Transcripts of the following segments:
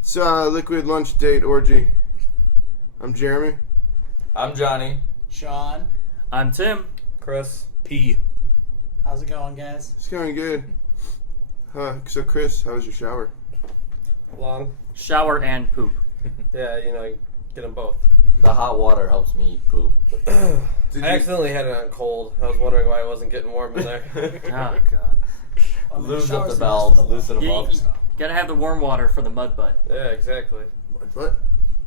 It's Liquid Lunch Date Orgy. I'm Jeremy. I'm Johnny. Sean. I'm Tim. Chris. P. How's it going, guys? It's going good. So Chris, how was your shower? Long. Shower and poop. Yeah, get them both. The hot water helps me poop. I accidentally had it on cold. I was wondering why it wasn't getting warm in there. Oh, God. Lose up the valves, loosen them You up. gotta have the warm water for the mud butt. Yeah, exactly. What?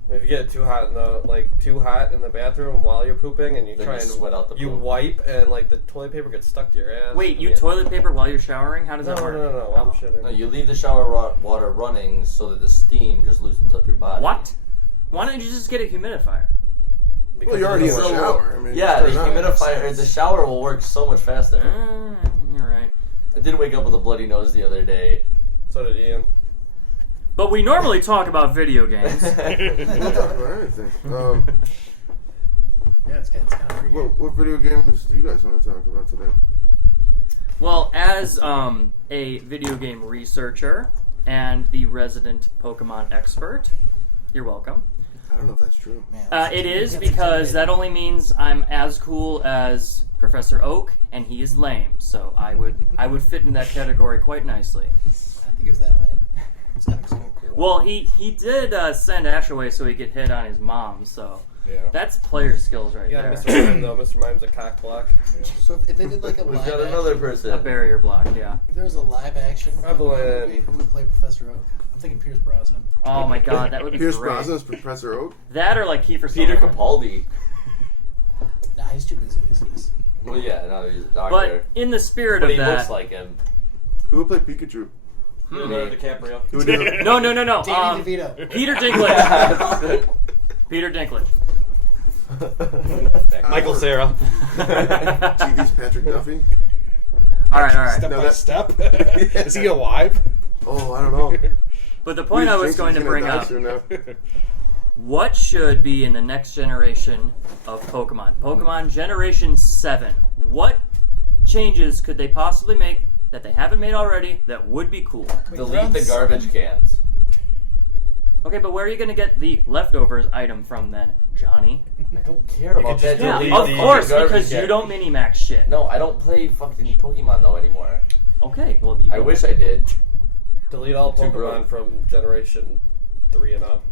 If you get it too hot in the bathroom while you're pooping, and you Then try you and sweat out the you poop. wipe, and the toilet paper gets stuck to your ass. Wait, you Yeah. toilet paper while you're showering? How does No, that work? no, I'm shitting. No, you leave the shower water running so that the steam just loosens up your body. What? Why don't you just get a humidifier? Well, you're already in the So, shower. I mean, Yeah, the turn it on. humidifier, the shower will work so much faster. You're right. I did wake up with a bloody nose the other day. So did Ian. But we normally talk about video games. We'll talk about anything. Yeah, it's kind of pretty good. What video games do you guys want to talk about today? Well, as a video game researcher and the resident Pokemon expert, you're welcome. I don't know if that's true. Man, It is that's because intimidating. that only means I'm as cool as Professor Oak, and he is lame. So I would fit in that category quite nicely. I think it was that lame. It's kind of cool. Well, he did send Ash away so he could hit on his mom. So Yeah. that's player skills right You got there. Mr. Mime, though. Mr. Mime's a cock block. So if they did like a We've live got action, another A person. barrier block, yeah. if there was a live action I believe- movie, who would play Professor Oak? I'm thinking Pierce Brosnan. Oh my God, that would be Pierce great. Brosnan's Professor Oak. That or like Kiefer Peter Sutherland. Capaldi. Nah, he's too busy these days. Well, yeah, no, he's a doctor. But in the spirit But of he that, looks like him. Who would play Pikachu? Leonardo DiCaprio. Who would do it? no. Danny DeVito. Peter Dinklage. Peter Dinklage. Michael Cera. TV's Patrick Duffy? All right. Step No, by that- step. Is he alive? Oh, I don't know. But the point I was going to bring up, Now. what should be in the next generation of Pokemon? Pokemon Generation 7. What changes could they possibly make that they haven't made already that would be cool? Wait, Delete the Drums? garbage cans. Okay, but where are you going to get the leftovers item from then, Johnny? I don't care about that. Yeah, Delete of the course, garbage because can. you don't mini-max shit. No, I don't play fucking Pokemon though anymore. Okay, well, you I wish I did. Delete all Too Pokemon broke. from Generation 3 and up.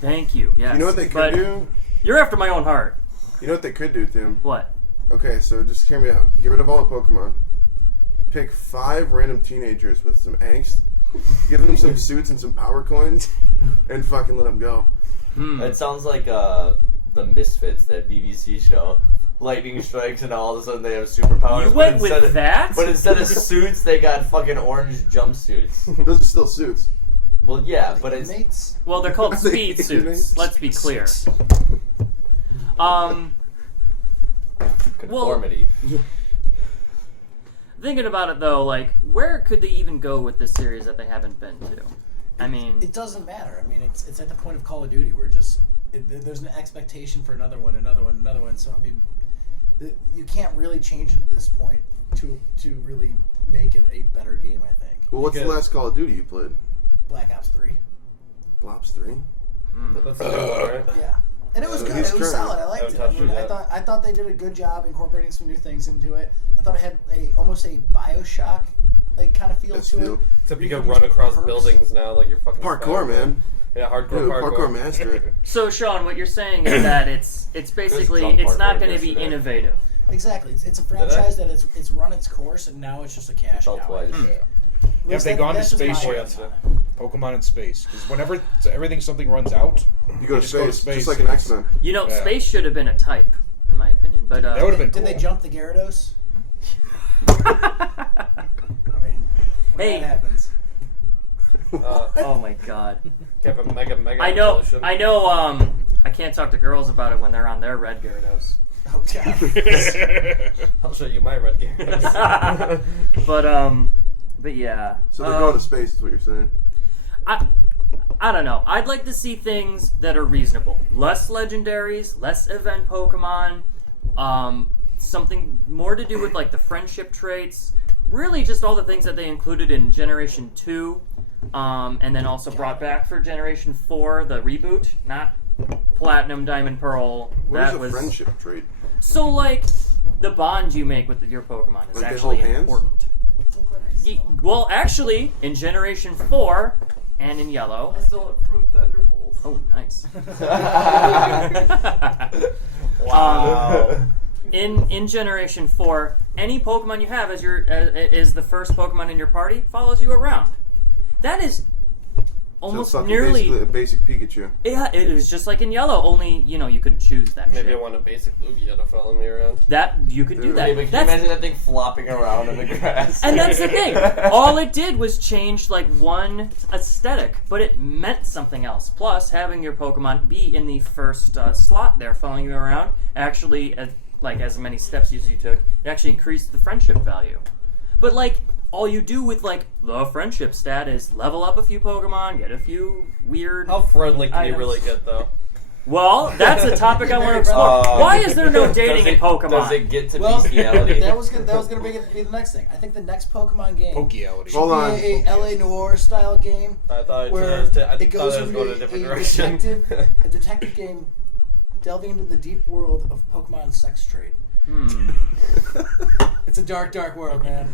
Thank you, yes. You know what they could But do? You're after my own heart. You know what they could do, Tim? What? Okay, so just hear me out. Get rid of all the Pokemon. Pick 5 random teenagers with some angst. Give them some suits and some power coins, and fucking let them go. That sounds like the Misfits, that BBC show. Lightning strikes and all of a sudden they have superpowers. You but went instead with of, that? But instead of suits, they got fucking orange jumpsuits. Those are still suits. Well, yeah, but it's Inmates? Well, they're called speed They- suits. Let's be clear. conformity. Thinking about it though, like, where could they even go with this series that they haven't been to? I mean, It doesn't matter. I mean, it's at the point of Call of Duty where there's an expectation for another one. So I mean, you can't really change it at this point to really make it a better game. I think. Well, what's the Because- last Call of Duty you played? Black Ops 3. Blops 3? That's the new one, right? Yeah. And it was good. he's It was current. solid. I liked Haven't it. I touched mean, it yet. I thought they did a good job incorporating some new things into it. I thought it had almost a BioShock kind of feel That's to feel. it. Except you You can can run use across perks. buildings now like you're fucking Parkour, Spider-Man. man. Yeah, hardcore Dude, parkour. parkour master. so Sean, what you're saying is that it's basically jump it's not parkour going to be yesterday. innovative. Exactly. It's a franchise that it's run its course and now it's just a cash Felt cow. twice. Have they gone to That's just space my yet? opinion on it. Pokemon in space. Because whenever something runs out, You go to just go to space, space just like an and X-Men. You know, Yeah. space should have been a type, in my opinion. But that would have been Did cool. they jump the Gyarados? I mean, when Hey. that happens. oh my god, Kept a mega I know, evolution. I can't talk to girls about it when they're on their red Gyarados. Oh, God. I'll show you my red gears. But yeah. So they're going to space, is what you're saying. I don't know. I'd like to see things that are reasonable. Less legendaries, less event Pokemon, something more to do with like the friendship traits. Really just all the things that they included in Generation 2. and then also brought back for Generation 4 the reboot, not Platinum, Diamond, Pearl. Where's That a was friendship trait? so like the bond you make with your Pokemon is Like they actually hold hands? important. Well, actually, in Generation 4 and in Yellow. I stole it from Thunderbolts. Oh, nice. Wow. In Generation 4, any Pokemon you have as your is the first Pokemon in your party follows you around. That is almost so it's nearly basically a basic Pikachu. yeah. It is just like in Yellow, only you couldn't choose that. Maybe shit. I want a basic Lugia to follow me around. That you could do Dude. that. Hey, but can you That's- imagine that thing flopping around in the grass? And that's the thing. All it did was change like one aesthetic, but it meant something else. Plus, having your Pokemon be in the first slot there, following you around, actually, as many steps as you took, it actually increased the friendship value. But like, all you do with like the friendship stat is level up a few Pokemon, get a few weird. How friendly can you items. really get, though? Well, that's a topic I want to explore. Why is there no dating in Pokemon? Does it get to Well, bestiality? that was gonna be the next thing. I think the next Pokemon game Pokeality. Hold on. should be a LA Noire style game I thought where it it goes was into going a different direction. a detective game delving into the deep world of Pokemon sex trade. It's a dark, dark world, man.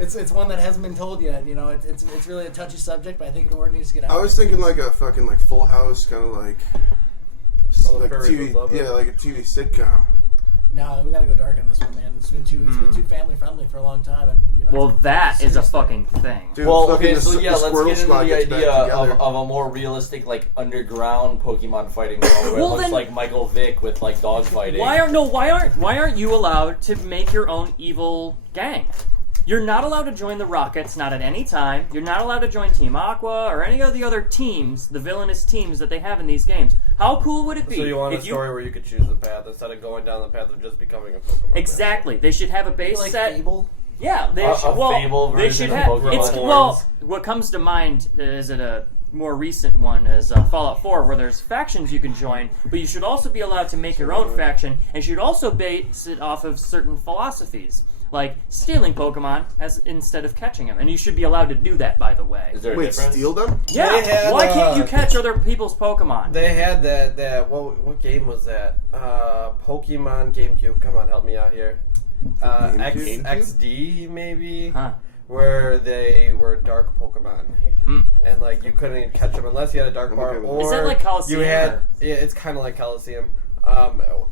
It's one that hasn't been told yet. You know, it's really a touchy subject, but I think the word needs to get out. I was there. thinking like a fucking like Full House, kind of like All the furries would love it. yeah, like a TV sitcom. No, we gotta go dark on this one, man. It's been too family friendly for a long time, and Well, that is a fucking thing. Dude, Well, fucking okay, the, so the yeah, let's Squirtle get into Squad the gets back idea together. of a more realistic, like, underground Pokemon fighting world where Well, it looks then- like Michael Vick with, like, dog fighting. Why aren't you allowed to make your own evil gang? You're not allowed to join the Rockets, not at any time. You're not allowed to join Team Aqua or any of the other teams, the villainous teams that they have in these games. How cool would it be So you want a if story where you could choose the path instead of going down the path of just becoming a Pokemon. Exactly. They should have a base like set. Fable. Yeah, they A should. Well, Fable they version should of have. Pokemon It's Horns. well. What comes to mind is it a more recent one is Fallout 4, where there's factions you can join, but you should also be allowed to make your own faction, and you should also base it off of certain philosophies, like stealing Pokemon as instead of catching them, and you should be allowed to do that. By the way, Is there a Wait, difference? steal them? yeah. They had, Why can't you catch other people's Pokemon? They had that what game was that? Pokemon GameCube. Come on, help me out here. GameCube? XD maybe, Huh. where they were dark Pokemon, Hmm. and like you couldn't catch them unless you had a dark bar, Okay. or Is that like Coliseum, You had or- yeah, it's kind of like Coliseum.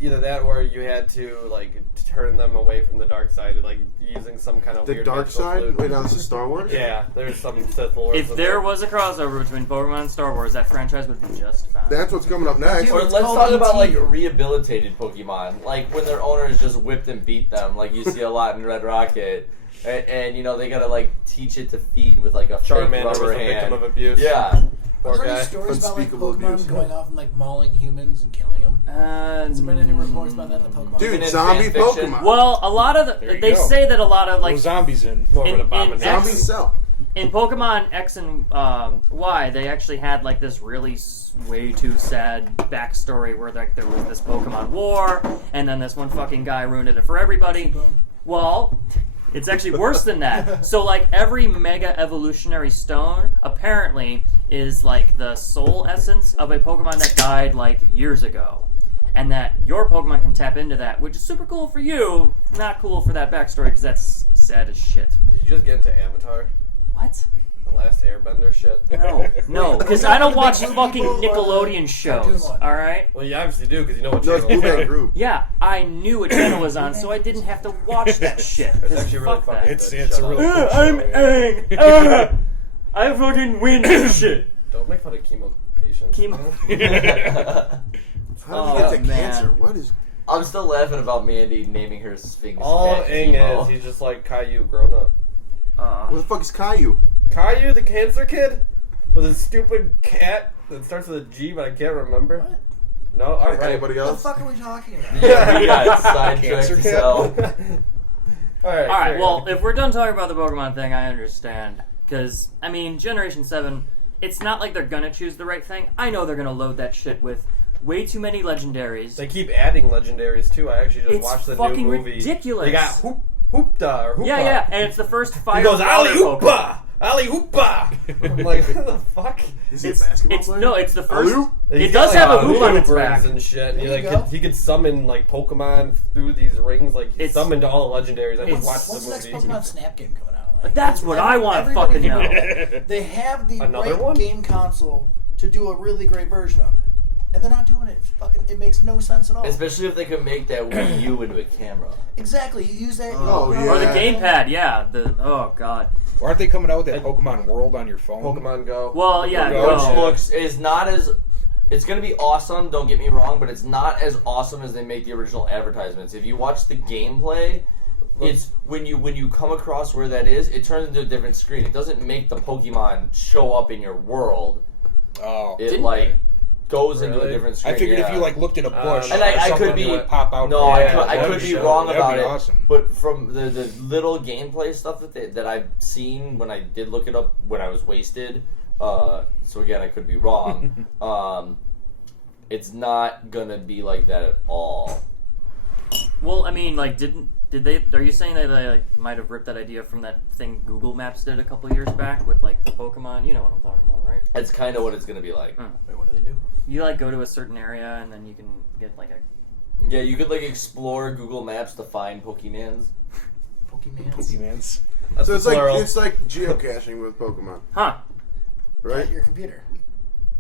Either that or you had to like turn them away from the dark side, like using some kind of The weird dark magical side? flute. Wait, now this is Star Wars? Yeah, there's some Sith lords. If in there was a crossover between Pokemon and Star Wars, that franchise would be just fine. That's what's coming up next. Or It's let's called talk about, ET. like, rehabilitated Pokemon. Like, when their owners just whipped and beat them, like you see a lot in Red Rocket. And you know, they gotta, like, teach it to feed with, like, a fake Charmander was rubber a hand. victim of abuse. Yeah. Poor Are there any guy. stories about like Unspeakable Pokemon abuse. going off and like mauling humans and killing them? Has there been any reports about that in the Pokemon? Dude, Even in zombie fan fiction? Pokemon. Well, a lot of There you they go. say that a lot of No like zombies in. More of an in abomination. Zombies sell. in Pokemon X and Y, they actually had like this really way too sad backstory where like there was this Pokemon war, and then this one fucking guy ruined it for everybody. T-Bone. Well, it's actually worse than that. So, like, every mega evolutionary stone apparently is like the soul essence of a Pokemon that died like years ago. And that your Pokemon can tap into that, which is super cool for you, not cool for that backstory because that's sad as shit. Did you just get into Avatar? What? The last Airbender shit? No, because Wait, I don't the watch big blue fucking people or the Nickelodeon cartoon shows, one? alright? Well, you obviously do because you know what No, it's channel Blue it's Man on. Group. Yeah, I knew what channel was on, so I didn't have to watch that shit. It's 'cause actually really fuck funny. that. It's Shut a up. really cool I'm show, yeah. I fucking win this shit. Don't make fun of chemo patients. How did you get to man. cancer? What is... I'm still laughing about Mandy naming her Sphinx All cat Ing Chemo. is, he's just like Caillou grown up. What the fuck is Caillou? Caillou, the cancer kid? With his stupid cat that starts with a G, but I can't remember. What? No? Alright. Anybody What the else? fuck are we talking about? Yeah, we got sidetracked Cancer as cat? hell. Alright. Alright, well, if we're done talking about the Pokemon thing, I understand. Because, I mean, Generation 7, it's not like they're gonna choose the right thing. I know they're gonna load that shit with way too many legendaries. They keep adding legendaries too. I actually just It's watched the fucking new movie. ridiculous. They got Hoopda or Hoopa. Yeah, and it's the first fire He goes, water Ali Pokemon. Hoopa! Ali hoopa! I'm like, what the fuck? Is he a basketball player? No, it's the first. Alley-oop? It He's does got, have a hoop on its rings back. and shit. And There he you like go. he could summon like Pokemon through these rings. Like he It's- summoned all the legendaries. I just watched What's the next the movie. Pokemon Snap game coming out? Like, That's what I want to everybody- fucking know. They have the Another right one? game console to do a really great version of it, and they're not doing it. It's fucking. It makes no sense at all. Especially if they could make that Wii U into a camera. Exactly. You use that. Oh, you yeah. Or the gamepad, yeah. Oh god. Or aren't they coming out with that Pokemon World on your phone? Pokemon Go. Well, yeah. Go. Which Go. looks is not as it's gonna be awesome, don't get me wrong, but it's not as awesome as they make the original advertisements. If you watch the gameplay, it's when you come across where that is, it turns into a different screen. It doesn't make the Pokemon show up in your world. Oh. It like goes into a Really? different screen. I figured if yeah. you like looked at a bush, And I something could be- would pop out. No, from I it. could, I that'd could be be show. wrong That'd about be it. awesome. But from the little gameplay stuff that I've seen when I did look it up when I was wasted, so again I could be wrong. It's not gonna be like that at all. Well, I mean, like, did they? Are you saying that they like might have ripped that idea from that thing Google Maps did a couple years back with like the Pokemon? You know what I'm talking about, right? It's kind of what it's gonna be like. Wait, what do they do? You like go to a certain area and then you can get like a. Yeah, you could like explore Google Maps to find Pokemans. Pokemans. Pokemans. That's So the it's like plural. geocaching with Pokemon, Huh? right? At your computer.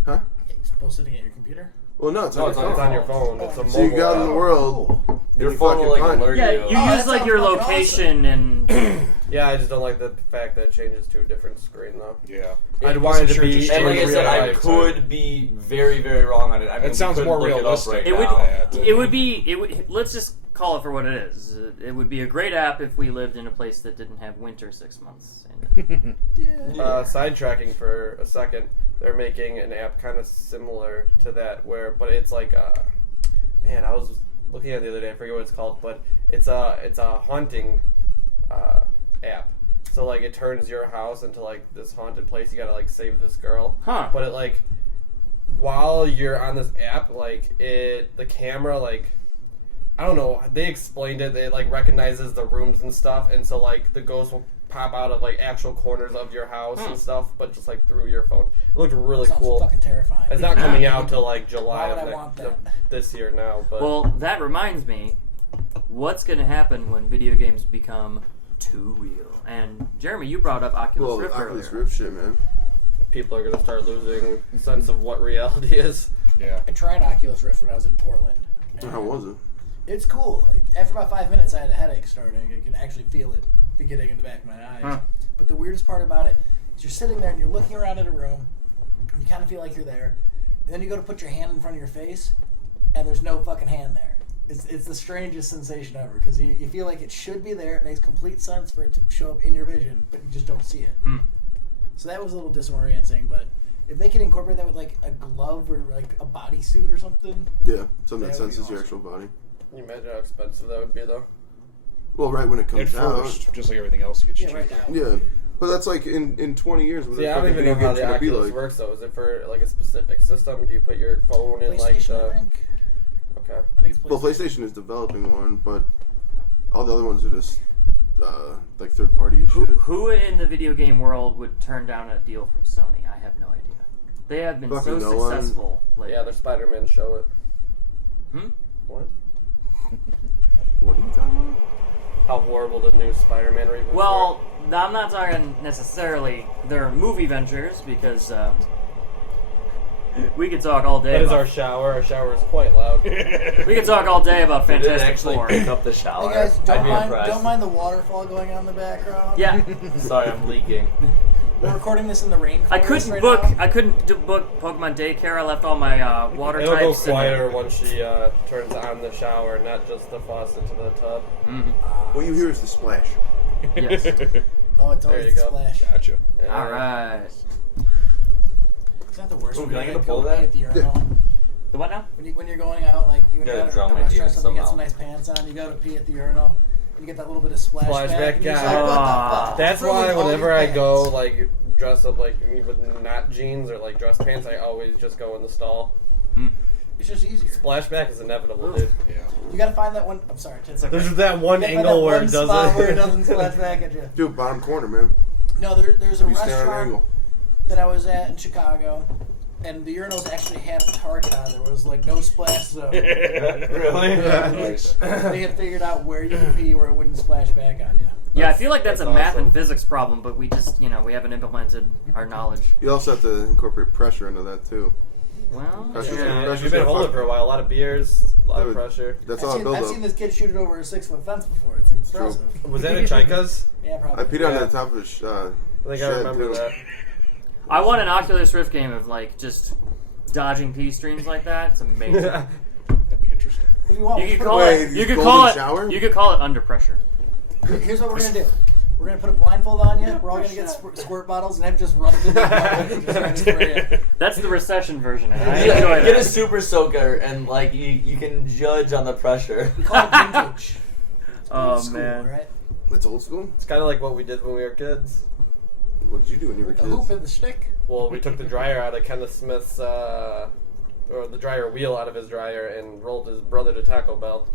Huh? It's supposed sitting at your computer. Well, no, it's No, on it's your on It's phone. on your phone. It's a mobile. So you go out in the app. world. Cool. Your you phone will like fucking alert Yeah, you. you Oh, that use like sounds your fucking location and. Yeah, I just don't like the fact that it changes to a different screen though. Yeah. I'd want it to sure be. just And like I Real said, I life, could be very, very wrong on it. I mean, That we sounds could more look it up realistic. right It would. now. It would be. It would. Let's just call it for what it is. It would be a great app if we lived in a place that didn't have winter 6 months. And, Yeah. Sidetracking for a second, they're making an app kind of similar to that, but it's like man, I was looking at it the other day. I forget what it's called, but it's a haunting app. So like it turns your house into like this haunted place. You gotta like save this girl. Huh. But it like while you're on this app, like the camera like. I don't know. They explained it. It like recognizes the rooms and stuff, and so like the ghost will pop out of like actual corners of your house and stuff, but just like through your phone. It looked really Sounds cool. fucking terrifying. It's not coming out till like July Why would of I want that? of this year now. But well, that reminds me. What's going to happen when video games become too real? And Jeremy, you brought up Oculus Well, Rift Oculus earlier. Rift shit, man. people are gonna start losing sense of what reality is. Yeah. I tried Oculus Rift when I was in Portland. and How was it? It's cool. Like after about 5 minutes, I had a headache starting. I could actually feel it beginning in the back of my eyes. Huh. But the weirdest part about it is you're sitting there and you're looking around at a room. And you kind of feel like you're there, and then you go to put your hand in front of your face, and there's no fucking hand there. It's the strangest sensation ever because you feel like it should be there. It makes complete sense for it to show up in your vision, but you just don't see it. Hmm. So that was a little disorienting. But if they could incorporate that with like a glove or like a bodysuit or something, Yeah, something that That would be senses your awesome. actual body. Can you imagine how expensive that would be, though? Well, right when it At comes out. first, just like everything else, you get yeah, cheaper. right now. Yeah, but that's like in 20 years. What See, I don't even know how the Oculus works, though. Is it for like a specific system? Do you put your phone in like PlayStation, the? I think. Okay. I think it's Well, PlayStation is developing one, but all the other ones are just like third-party shit. Who in the video game world would turn down a deal from Sony? I have no idea. They have been Fucking so no one. successful lately. Yeah, the Spider-Man show it. Hmm? What? What are you talking about? How horrible the new Spider-Man reboot. Well, I'm not talking necessarily their movie ventures because we could talk all day. that is about, our shower. Our shower is quite loud. we could talk all day about Did it Fantastic actually Four. pick up the shower? Hey guys, I'd be impressed. don't mind the waterfall going on in the background. Yeah, Sorry, I'm leaking. We're recording this in the rain. I couldn't right book. now. I couldn't book Pokemon Daycare. I left all my water It'll go types. in quieter once she turns on the shower, not just the faucet to the tub. Mhm. What you hear is the splash. Yes. Oh, it's There always you the go. splash. Gotcha. Yeah. All right. It's not the worst Ooh, when can I you get a go pull of pee that? at the urinal. The what now? When you're going out, like you Gotta go to drum a my restaurant, demons something, you get some somehow. nice pants on, you go to pee at the urinal, and you get that little bit of splashback. Splashback, and you're just yeah. like, what the Ah. fuck? That's It's ruined why all whenever your I go pants. like dress up like with not jeans or like dress pants, I always just go in the stall. It's just easier. Splashback is inevitable, dude. Yeah. You gotta find that one. I'm sorry, Tits. okay. There's that one You gotta find angle that where one it does spot it. where it doesn't splash back at you. Dude, bottom corner, man. No, there's a You stand on an restaurant angle. that I was at in Chicago, and the urinals actually had a target on there. It was like no splash zone. Really? Nice. They had figured out where you could pee where it wouldn't splash back on you. Yeah, I feel like that's a that's math awesome. and physics problem, but we just, we haven't implemented our knowledge. You also have to incorporate pressure into that too. Well, Pressure's yeah. gonna- Yeah, pressure's you've been gonna holding fuck for a you. while. A lot of beers, a lot of Dude. pressure. That's all it I've seen build this kid shoot it over a 6-foot fence before. It's impressive. Was that at Chika's? Yeah, I probably. peed on Yeah. the top of his I think I shed, remember too. that. I want an Oculus Rift game of like just dodging pee streams like that. It's amazing. That'd be interesting. If you want, You we'll could put call Wait, it. these You could golden call it. shower? You could call it under pressure. Here's what we're gonna do. We're gonna put a blindfold on you. We're all gonna get squirt bottles and have you just run through the bottle and just try to spray it. That's the recession version. And I Yeah, enjoy get a that. super soaker and like you can judge on the pressure. We call it vintage. Oh Old school, man. right? It's old school. It's kind of like what we did when we were kids. What did you do when you were With the hoop kids? and the stick. Well, we took the dryer out of Kenneth Smith's, or the dryer wheel out of his dryer and rolled his brother to Taco Bell.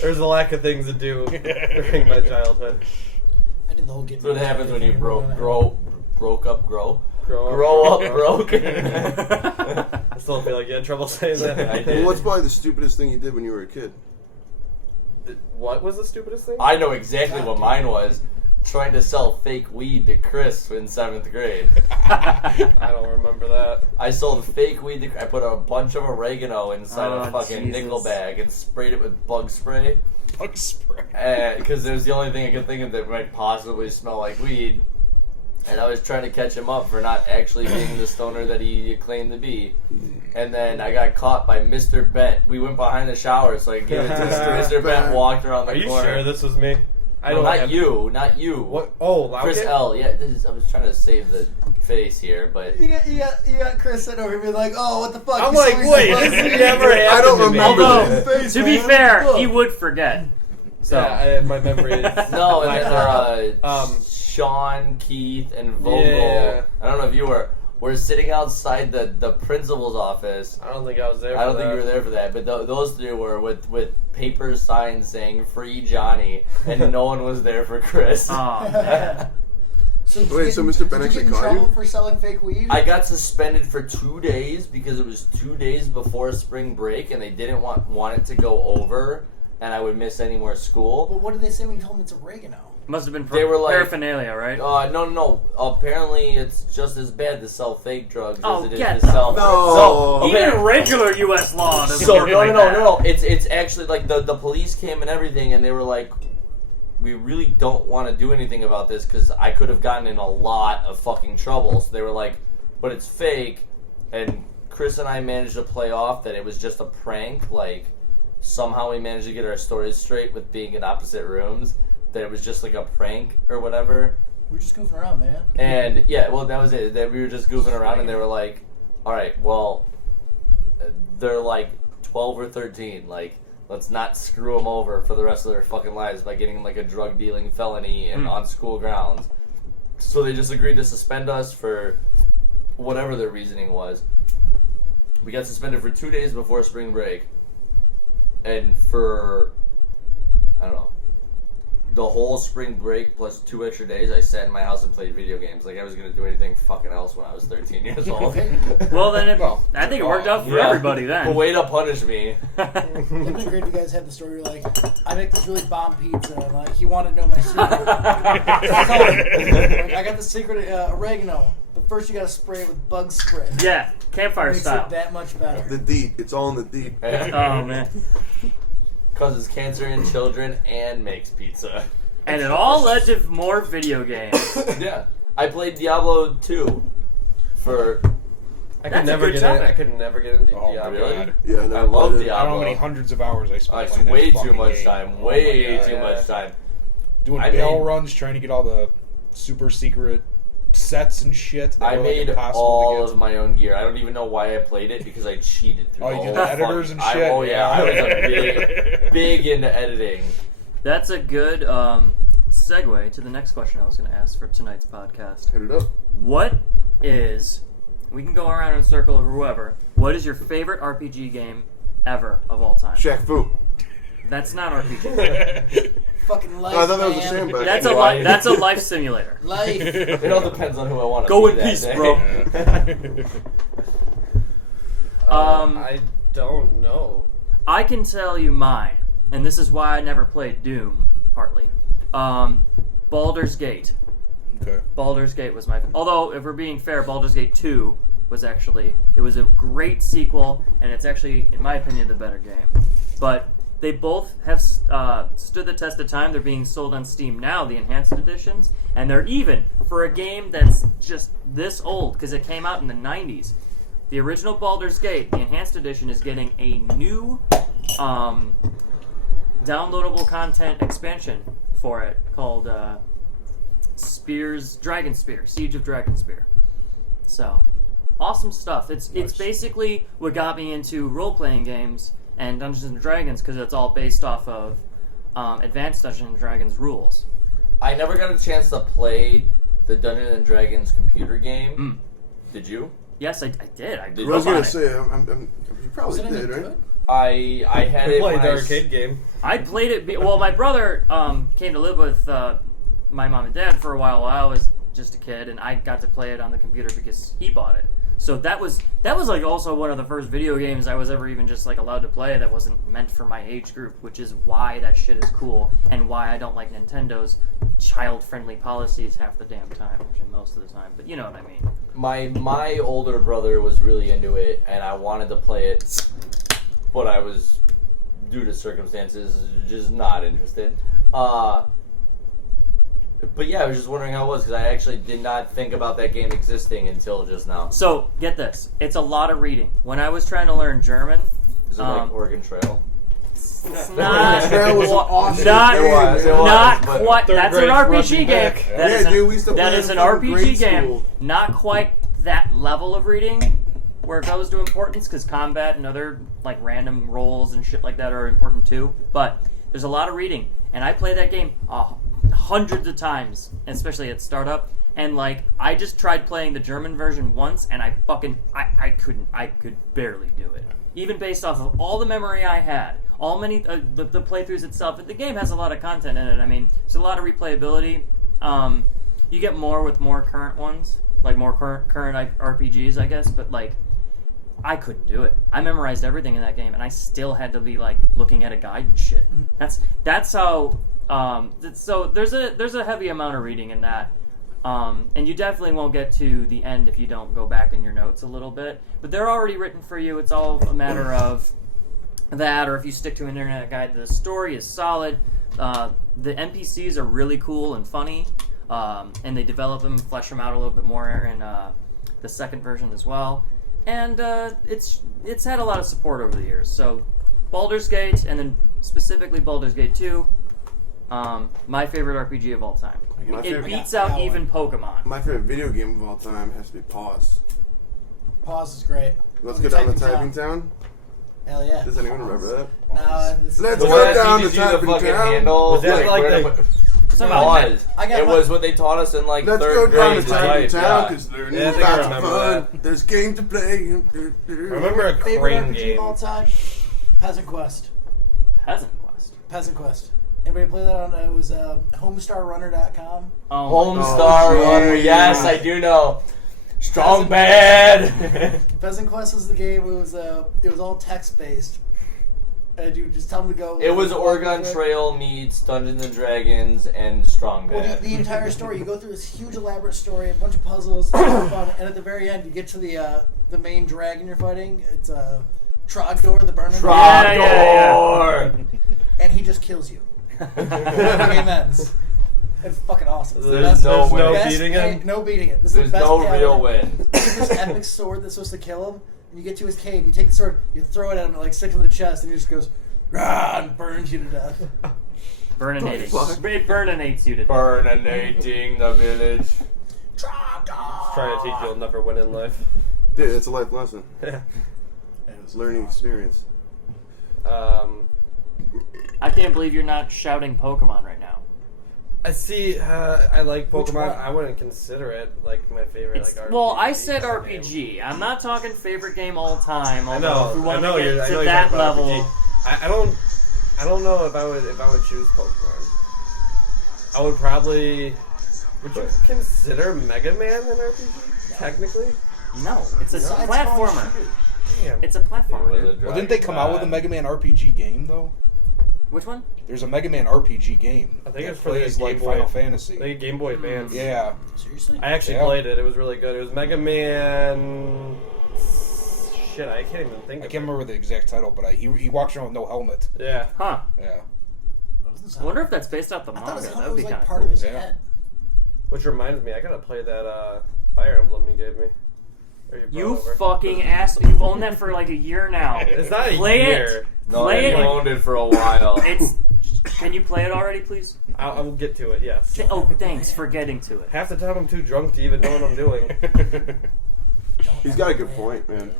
There's a lack of things to do during my childhood. I did the whole get. That's what happens when you Grow broke up broke. I still feel like you had trouble saying that. I Well, did. what's probably the stupidest thing you did when you were a kid? What was the stupidest thing? I know exactly what mine was. Trying to sell fake weed to Chris in 7th grade. I don't remember that. I sold fake weed to I put a bunch of oregano inside Oh, a fucking Jesus. nickel bag and sprayed it with bug spray. Bug spray. Because it was the only thing I could think of that might possibly smell like weed. And I was trying to catch him up for not actually being the stoner that he claimed to be. And then I got caught by Mr. Bent. We went behind the shower so I could give it to Mr. Bent. Walked around the Are you corner. sure this was me? I No, don't not have- you, not you. What? Oh, Lauke? Chris L. Yeah, I was trying to save the face here, but You got Chris sitting over here being like, oh, what the fuck? I'm You like, saw wait, yourself this last never night? happened. I don't to me. remember Although, that. to be fair, he would forget. So Yeah, my memory is no, and my then fault. Sean, Keith, and Vogel. Yeah. I don't know if you were. We're sitting outside the principal's office. I don't think I was there. I don't for think that. you were there for that, but those three were with paper signs saying "Free Johnny," and no one was there for Chris. oh man. So did you Wait, get so in- Mr. did Bennett you get in caught trouble you? for selling fake weed? I got suspended for 2 days because it was 2 days before spring break, and they didn't want it to go over, and I would miss any more school. But what did they say when you told them it's oregano? Must have been They were like- paraphernalia, right? No. Apparently, it's just as bad to sell fake drugs Oh, as it get is to the sell. No. So, Even regular U.S. law doesn't So work no, like no, that. no. It's actually like the police came and everything, and they were like, we really don't want to do anything about this because I could have gotten in a lot of fucking trouble. So they were like, but it's fake, and Chris and I managed to play off that it was just a prank. Like somehow we managed to get our stories straight with being in opposite rooms. That it was just like a prank or whatever. We're just goofing around, man. And yeah, well, that was it. That we were just goofing around, and they were like, "All right, well, they're like 12 or 13. Like, let's not screw them over for the rest of their fucking lives by getting like a drug dealing felony and on school grounds." So they just agreed to suspend us for whatever their reasoning was. We got suspended for 2 days before spring break, and for I don't know. The whole spring break plus 2 extra days, I sat in my house and played video games. Like I was gonna do anything fucking else when I was 13 years old. Well, then Well, I think it worked out for Yeah. everybody then. But way to punish me. It'd been great if you guys had the story like, I make this really bomb pizza, and like he wanted to know my secret. Like, I got the secret oregano, but first you gotta spray it with bug spray. Yeah, campfire Makes style. it that much better. The deep. It's all in the deep. Oh man. Causes cancer in children and makes pizza. And it all led to more video games. Yeah. I played Diablo 2 for I That's could a never good get topic. I could never get into Oh, Diablo. really? God. Yeah, I no, love but Diablo. I don't know how many hundreds of hours I spent Like playing way that too fucking much game. time. Oh my Way God. too much time. Doing I bail made- runs, trying to get all the super secret sets and shit. That I were, like, made impossible all to get. of my own gear. I don't even know why I played it because I cheated through Oh, the you whole did the editors and fucking- shit? Oh yeah, I was a big into editing. That's a good segue to the next question I was going to ask for tonight's podcast. Hit it up. What is, we can go around in a circle or whoever, what is your favorite RPG game ever of all time? Shaq Fu. That's not RPG. Fucking life. Oh, I thought that was a man. sandbag. That's a life simulator. Life. It all depends on who I want to Go be in that peace, day. bro. I don't know. I can tell you mine, and this is why I never played Doom, partly. Baldur's Gate. Okay. Baldur's Gate was my... Although, if we're being fair, Baldur's Gate 2 was actually... It was a great sequel, and it's actually, in my opinion, the better game. But they both have stood the test of time. They're being sold on Steam now, the enhanced editions, and they're even, for a game that's just this old, because it came out in the 90s. The original Baldur's Gate, the enhanced edition, is getting a new downloadable content expansion for it called Dragon Spear, Siege of Dragon Spear. So, awesome stuff. It's basically what got me into role-playing games and Dungeons and Dragons, because it's all based off of Advanced Dungeons and Dragons rules. I never got a chance to play the Dungeons and Dragons computer game. Did you? Yes, I did. I I grew was up on gonna it. say, you probably Wasn't it did, right? good? I had We it played when the I arcade game. I played it. Well, my brother came to live with my mom and dad for a while I was just a kid, and I got to play it on the computer because he bought it. So that was like also one of the first video games I was ever even just like allowed to play that wasn't meant for my age group, which is why that shit is cool and why I don't like Nintendo's child-friendly policies half the damn time, actually most of the time. But you know what I mean. My older brother was really into it, and I wanted to play it, but I was, due to circumstances, just not interested. But yeah, I was just wondering how it was, because I actually did not think about that game existing until just now. So get this, it's a lot of reading. When I was trying to learn German, Is it like Oregon Trail? not, Trail was an awesome not, game, man. not but quite. third That's an grade RPG rushing game. back. That Yeah, is an- dude, we used to that play is in an fucking grade RPG game. school. Not quite that level of reading where it goes to importance, because combat and other like random rolls and shit like that are important too. But there's a lot of reading, and I play that game hundreds of times, especially at startup. And like, I just tried playing the German version once, and I could barely do it. Even based off of all the memory I had, the playthroughs itself. The game has a lot of content in it. I mean, there's a lot of replayability. You get more with more current ones, like more current RPGs, I guess. But like, I couldn't do it. I memorized everything in that game, and I still had to be like looking at a guide and shit. That's how. So there's a heavy amount of reading in that. And you definitely won't get to the end if you don't go back in your notes a little bit. But they're already written for you. It's all a matter of that, or if you stick to an internet guide. The story is solid. The NPCs are really cool and funny, and they develop them, flesh them out a little bit more in the second version as well. And it's had a lot of support over the years. So Baldur's Gate, and then specifically Baldur's Gate 2, my favorite RPG of all time. It beats out even Pokemon. My favorite video game of all time has to be Pause. Pause is great. Let's go down to Typing Town. Hell yeah. Does anyone remember that? No, Let's The go one that down to teaches you the Typing fucking Town. handle. Was that like where the- to put- Something It like was. I got It my- was what they taught us in like Let's go third down grade. to Typing Right, Town yeah. because there's Yeah, I think I lots of remember fun. that. There's game to play. I remember a favorite crane RPG game. of all time? Peasant Quest. Peasant Quest. Peasant Quest. Anybody play that on? It was homestarrunner.com. Oh, Homestar Oh, Runner. geez. Yes, I do know. Strong bad. Peasant Quest was the game. It was all text based. And you just tell them to go. It was Oregon Trail meets Dungeons and Dragons and Strong Well, Bad. the entire story. You go through this huge elaborate story, a bunch of puzzles, it's super fun, and at the very end, you get to the main dragon you're fighting. It's Trogdor, the Burning. Trogdor. And he just kills you. The game ends. It's fucking awesome. It's the There's best- no no way. beating him? No beating it. This is There's the best no paladin. real win. You get this epic sword that's supposed to kill him, and you get to his cave. You take the sword, you throw it at him, it like sticks him in the chest, and he just goes, "Rah," and burns you to death. Burninating. Fuck. It burninates you to death. Burninating the village. Trogdor! Trying to teach you'll never win in life. Dude, it's a life lesson. Yeah. It's learning experience. I can't believe you're not shouting Pokemon right now. I see. I like Which Pokemon. one? I wouldn't consider it like my favorite. It's, like RPG. well, I said game. RPG. I'm not talking favorite game all time. I although if we know. want I know to you're. get I to know you're that talking about level. RPG. I I don't know if I would choose Pokemon. I would probably. Would you consider Mega Man an RPG? Technically, No, it's a Besides platformer. damn. It's a platformer. dude. Well, didn't they come out with a Mega Man RPG game though? Which one? There's a Mega Man RPG game. I think that it's for the plays like Game Boy. Final Fantasy. Like Game Boy Advance. Yeah. Seriously? I actually Yeah. played it. It was really good. It was Mega Man. Shit, I can't even think. I of can't it. remember the exact title, but he walks around with no helmet. Yeah. Huh. Yeah. I wonder if that's based off the I thought manga. his That helmet would was be like kind of part cool. of his Yeah. head. Which reminds me, I gotta play that Fire Emblem you gave me. Or You brought over. fucking asshole. You've owned that for like a year now. It's not a Play year. it. No, Play you it. owned it for a while. It's. Can you play it already, please? I'll get to it. Yes. Oh, thanks for getting to it. Half the time I'm too drunk to even know what I'm doing. He's got a good point, man.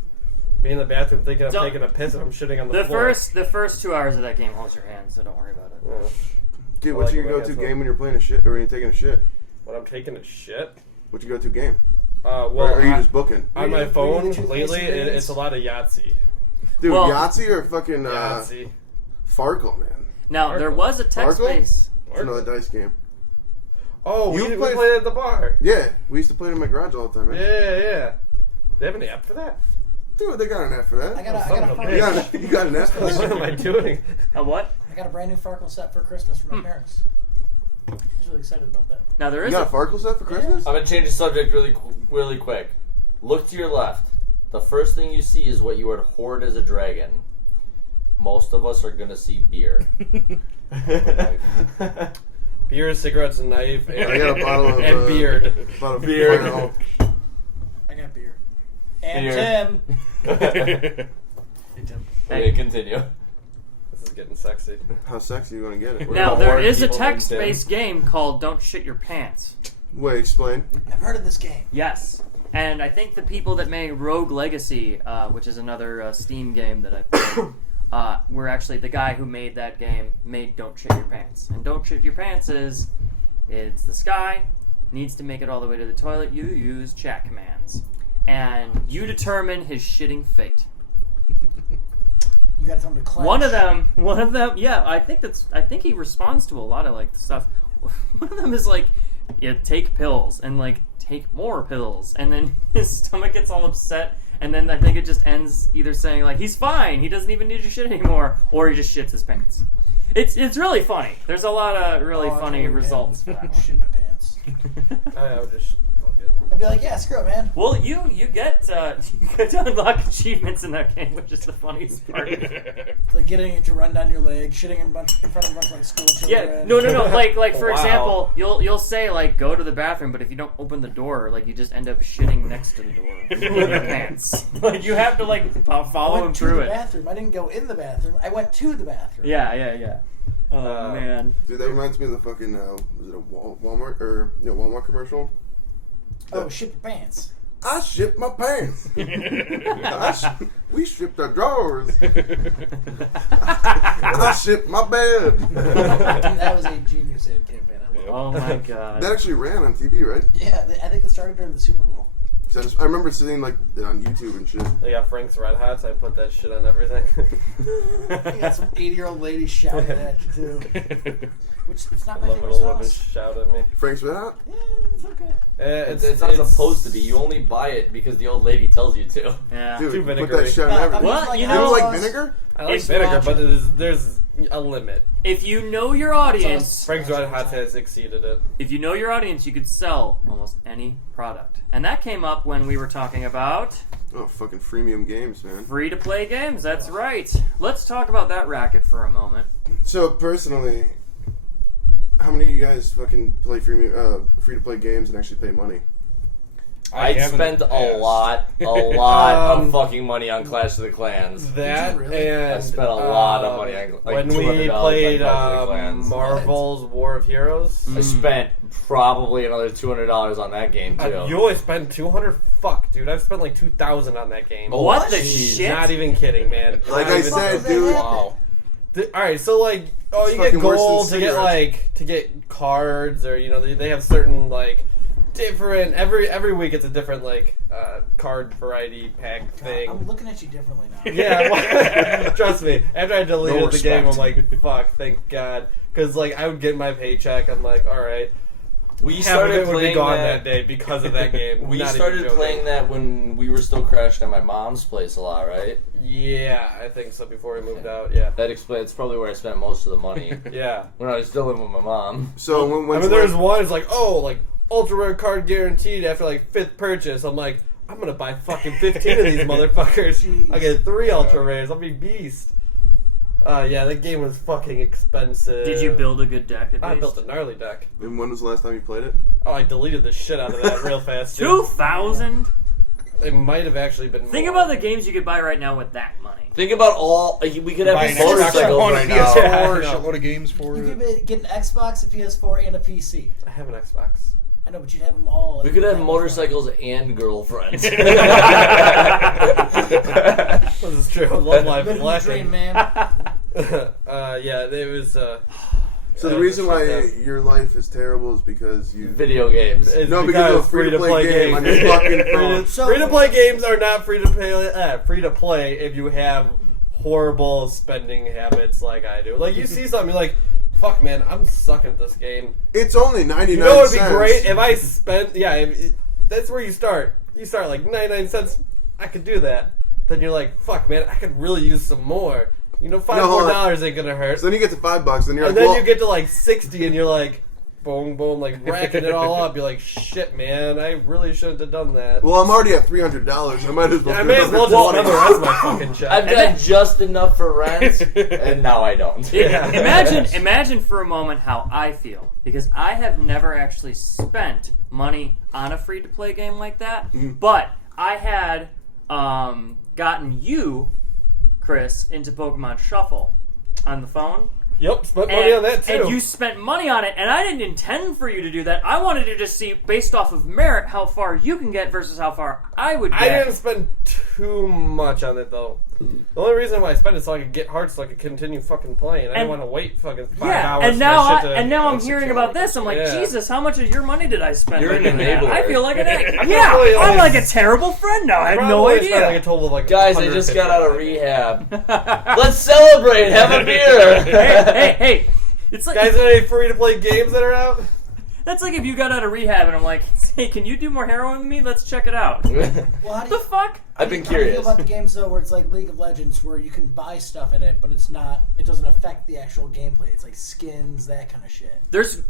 Be in the bathroom thinking I'm Don't- taking a piss and I'm shitting on the The floor. first 2 hours of that game holds your hand, so don't worry about it. Yeah. Dude, I what's like your it when go-to it's game when you're playing a shit or when you're taking a shit? When I'm taking a shit. What's your go-to game? Well, Or are you just booking? on my Reading phone the lately, toothpaste it's a lot of Yahtzee. Dude, Well- Yahtzee or fucking Yahtzee. Farkle, man. Now, there was a text Farkle? base. It's another dice game. Oh, we You played played- it at the bar. Yeah, we used to play it in my garage all the time, man. Yeah. They have an app for that? Dude, they got an app for that. I got a Son of a Farkle- bitch. You got an app for What that? am I doing? A what? I got a brand new Farkle set for Christmas from my parents. I was really excited about that. Now, there You is got a a. Farkle set for Christmas? I'm gonna change the subject really quick. Look to your left. The first thing you see is what you would hoard as a dragon. Most of us are gonna see beer. Beer, cigarettes, and knife, and, I got a bottle of and beard. Bottle of Beard. Fireball. I got beer. And Beer. Tim. Hey, Tim. Okay, continue. This is getting sexy. How sexy are you gonna get it? Now, gonna there hoard is a people named text-based game called Don't Shit Your Pants. Wait, explain. I've heard of this game. Yes. And I think the people that made Rogue Legacy, which is another Steam game that I played, were actually the guy who made that game made Don't Shit Your Pants. And Don't Shit Your Pants is, it's this guy needs to make it all the way to the toilet. You use chat commands. And you determine his shitting fate. You got to tell him to clench. One of them, yeah, I think he responds to a lot of like stuff. One of them is like, yeah, take pills and like take more pills, and then his stomach gets all upset, and then I think it just ends either saying like he's fine, he doesn't even need your shit anymore, or he just shits his pants. It's really funny. There's a lot of really Oh, funny totally, results for man. that one. Shit my pants. I would just fuck it. I'd be like, yeah, screw it, man. Well, you get to unlock achievements in that game, which is the funniest part. It's like getting it to run down your leg, shitting in front of a bunch of like school children. Yeah, no. Like for Wow. example, you'll say like go to the bathroom, but if you don't open the door, like you just end up shitting next to the door in your pants. Like you have to like I follow him went to through the it. bathroom. I didn't go in the bathroom. I went to the bathroom. Yeah. Oh man. Dude, that reminds me of the fucking, was it a Walmart, or, Walmart commercial? Oh, shit your pants. I shipped my pants. We shipped our drawers. I shipped my bed. That was a genius ad campaign. I love it. Oh my god. That actually ran on TV, right? Yeah, I think it started during the Super Bowl. 'Cause I remember seeing like it on YouTube and shit. They got Frank's Red Hots. I put that shit on everything. You got some 80-year-old lady shouting at you too. Which it's not I my love when favorite a woman sauce. shout at me. Frank's Red Hot? Yeah, it's okay. It's not supposed to be. You only buy it because the old lady tells you to. Yeah. Dude, Too put vinegary. that shit on No, everything. Well, like you You don't know- like sauce. vinegar? I like It's vinegar, but sriracha. there's a limit. If you know your audience, Frank's Red Hots has exceeded it. if you know your audience, you could sell almost any product. And that came up when we were talking about Oh, fucking freemium games, man. free-to-play games. That's right. Let's talk about that racket for a moment. So, personally, how many of you guys fucking play free-to-play games and actually pay money? I haven't spend a asked. lot of Um, fucking money on Clash of the Clans. That Did you really? and I spent a lot of money on like when $200 we on played Clash of the Clans. Marvel's War of Heroes. I spent probably another $200 on that game too. You only spent 200. Fuck, dude, I've spent like 2,000 on that game. What the jeez. shit? Not even kidding, man. Like Not I even- said, dude. Wow. All right, so like, oh, It's you get fucking worse than gold to get cigarettes. to get cards, or they have certain like different. Every week it's a different like card variety pack thing. I'm looking at you differently now. Yeah, well, trust me. After I deleted No the game, I'm respect. like, fuck, thank God. Because like I would get my paycheck. I'm like, all right. We Half of started it would be playing gone that. that day because of that game. We Not even started joking. playing that when we were still crashed at my mom's place a lot, right? Yeah, I think so. Before we moved out, yeah, That explains probably where I spent most of the money yeah. when I was still living with my mom. So when I mean, there's one. It's like, oh, like ultra rare card guaranteed after like 5th purchase. I'm like, I'm gonna buy fucking 15 of these motherfuckers. I get 3 ultra rares. I'll be beast. Yeah, that game was fucking expensive. Did you build a good deck at I least? built a gnarly deck. And when was the last time you played it? Oh, I deleted the shit out of that real fast. too. 2,000? It might have actually been. Think more. about the games you could buy right now with that money. Think about all we could have Buy an Xbox motorcycles One, right a now. PS4, Yeah, I know. shitload of games for You it. could get an Xbox, a PS4, and a PC. I have an Xbox. I know, but you'd have them all. We could have motorcycles and girlfriends. This is true. Love life Living the lacking. dream, man. Yeah, it was. So the reason why your life is terrible is because you... Video games. It's No, because of a free-to-play game on your fucking phone. Free to play games are not free to play. Free to play if you have horrible spending habits like I do. Like you see something, you're like, "Fuck, man, I'm sucking at this game." It's only 99 You know, it'd be cents. great if I spent. Yeah, that's where you start. You start like 99 cents. I could do that. Then you're like, "Fuck, man, I could really use some more." You know, $5 hold more on. dollars ain't gonna hurt. So then you get to $5, and you're And like, then well, you get to like 60 and you're like, boom, boom, like racking it all up. You're like, shit, man, I really shouldn't have done that. well, I'm already at $300. I might as well. I may as well just spend the rest of my fucking check. I've got just enough for rent, and now I don't. Yeah. Imagine for a moment how I feel, because I have never actually spent money on a free-to-play game like that, but I had gotten you, Chris, into Pokemon Shuffle on the phone. Yep, spent money on that too. And you spent money on it, and I didn't intend for you to do that. I wanted to just see, based off of merit, how far you can get versus how far I would get. I didn't spend too much on it though. The only reason why I spent it is so I could get hearts, so I could continue fucking playing. I didn't want to wait fucking 5 hours. And for now, that shit to I'm execute. hearing about this. I'm like, Yeah. Jesus, how much of your money did I spend? You're on an doing that? enabler. I feel like an I yeah. probably I'm only- like a terrible friend now. I have no Probably spent idea. like a total of like Guys, I just got out of 150. rehab. Let's celebrate. Have a beer. hey. It's like Guys, are there any free to play games that are out? that's like if you got out of rehab and I'm like, hey, can you do more heroin with me? Let's check it out. Well, how What do the you, fuck? I've been how do you curious. feel about the games though, where it's like League of Legends, where you can buy stuff in it, but it doesn't affect the actual gameplay. It's like skins, that kind of shit.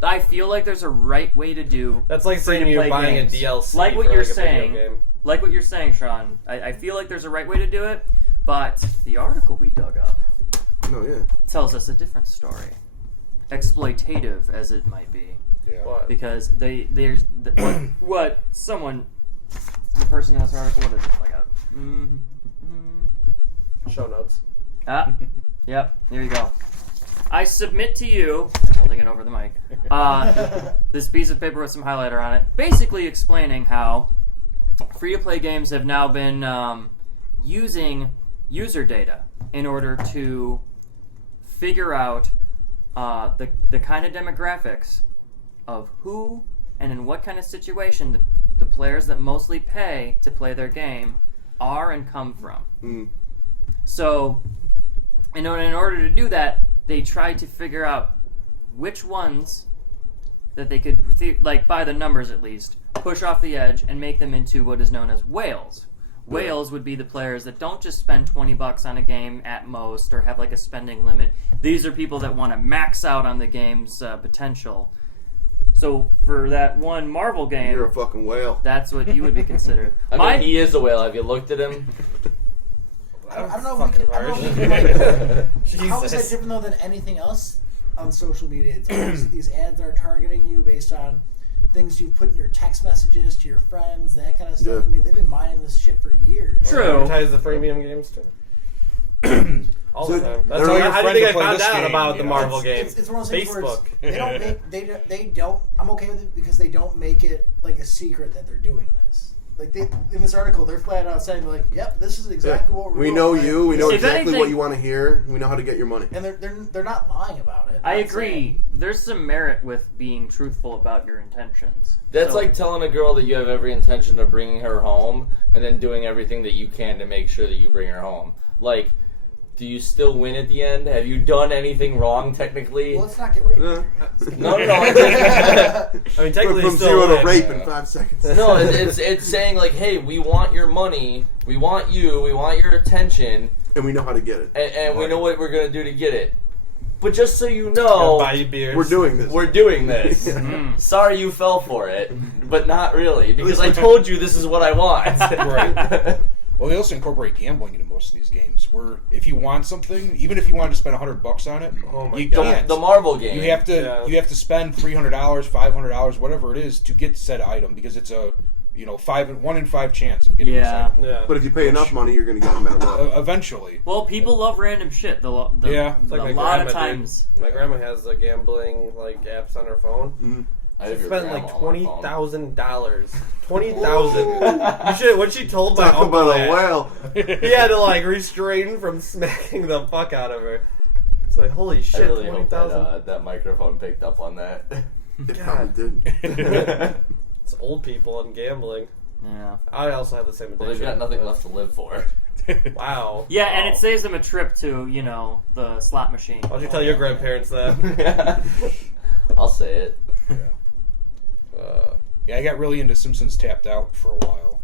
I feel like there's a right way to do. That's like saying free-to-play you're buying games. a DLC. Like what for you're like a video saying. game. Like what you're saying, Sean. I feel like there's a right way to do it, but the article we dug up No, yeah. tells us a different story. Exploitative as it might be. What? Because there's what someone, the person in this article, what is it, like a Show notes. Yep, there you go. I submit to you, holding it over the mic, this piece of paper with some highlighter on it, basically explaining how free-to-play games have now been using user data in order to figure out the kind of demographics of who and in what kind of situation the players that mostly pay to play their game are and come from. So, in order to do that, they tried to figure out which ones that they could, like by the numbers at least, push off the edge and make them into what is known as whales. Whales would be the players that don't just spend $20 on a game at most or have like a spending limit. These are people that want to max out on the game's potential. So for that one Marvel game, You're a fucking whale. that's what you would be considered. I mean, he is a whale. Have you looked at him? I don't know if we can. I don't know if we can like, how is that Jesus. different though than anything else on social media? It's always, these ads are targeting you based on things you put in your text messages to your friends, that kind of stuff. Yeah. I mean, they've been mining this shit for years. True. Advertise the freemium games too. All So the time. That's they're how, your how do you friend think I to play found this out game, about you the know? Marvel game? It's one of those things where Facebook. they don't make, they don't. I'm okay with it because they don't make it like a secret that they're doing this. like in this article, they're flat out saying like, "Yep, this is exactly what we're We doing." know you. We know If exactly anything- what you want to hear. We know how to get your money. and they're not lying about it. I That's agree. There's some merit with being truthful about your intentions. That's So- like telling a girl that you have every intention of bringing her home and then doing everything that you can to make sure that you bring her home. Like, do you still win at the end? Have you done anything wrong technically? Well, let's not get raped. No. I mean, Went technically, from still 0 to win. rape in 5 seconds. No, it's saying like, hey, we want your money, we want you, we want your attention, And we know how to get it. and we know what we're gonna do to get it. But just so you Gonna know, buy you beers. We're doing this. we're doing this. Sorry you fell for it, but not really, because I told you this is what I want. Right. Well, they also incorporate gambling into most of these games. Where if you want something, even if you wanted to spend $100 on it, Oh my you God. can't. The Marvel game. You have to Yeah. you have to spend $300, $500, whatever it is, to get said item because it's a 1 in 5 chance of getting this Yeah. item. Yeah. But if you pay enough money, you're going to get it no matter what. Eventually. Well, people love random shit. Yeah. It's like a my lot of grandma, dude. times. My grandma has gambling apps on her phone. I She have your spent grandma like on my phone. $20,000. $20,000. You should. When she told my Talk uncle about a that, whale. he had to refrain from smacking the fuck out of her. It's like, holy I shit, really hope that, $20,000. that microphone picked up on that. It probably did. It's old people and gambling. Yeah. I also have the same addiction. Well, they've got nothing but- left to live for. Wow. Yeah, and Wow. it saves them a trip to, the slot machine. Why don't you tell your grandparents that? I'll say it. Yeah, I got really into Simpsons Tapped Out for a while.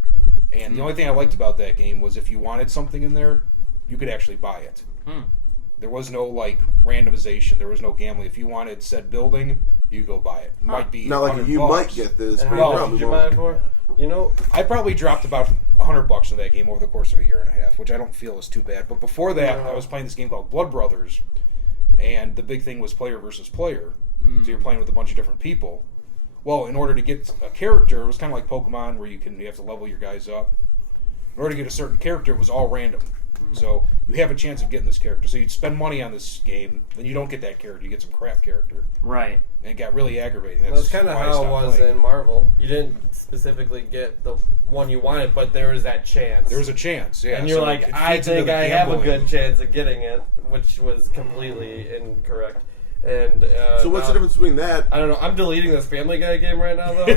And the only thing I liked about that game was if you wanted something in there, you could actually buy it. There was no randomization. There was no gambling. If you wanted said building, you go buy it. Might be Not like $100 you might get this, And but how you much probably did you buy won't. it for? You know, I probably dropped about $100 in that game over the course of a year and a half, which I don't feel is too bad. But before that, I was playing this game called Blood Brothers, and the big thing was player versus player. So you're playing with a bunch of different people. Well, in order to get a character, it was kind of like Pokemon, where you have to level your guys up. In order to get a certain character, it was all random. So you have a chance of getting this character. So you'd spend money on this game, then you don't get that character. You get some crap character. Right. And it got really aggravating. that's kind of why I how it stopped was playing. in Marvel. You didn't specifically get the one you wanted, but there was that chance. There was a chance, yeah. and you're So like, it I feeds into think the I have a gambling. good chance of getting it, which was completely incorrect. And So what's the difference between that? I don't know. I'm deleting this Family Guy game right now, though.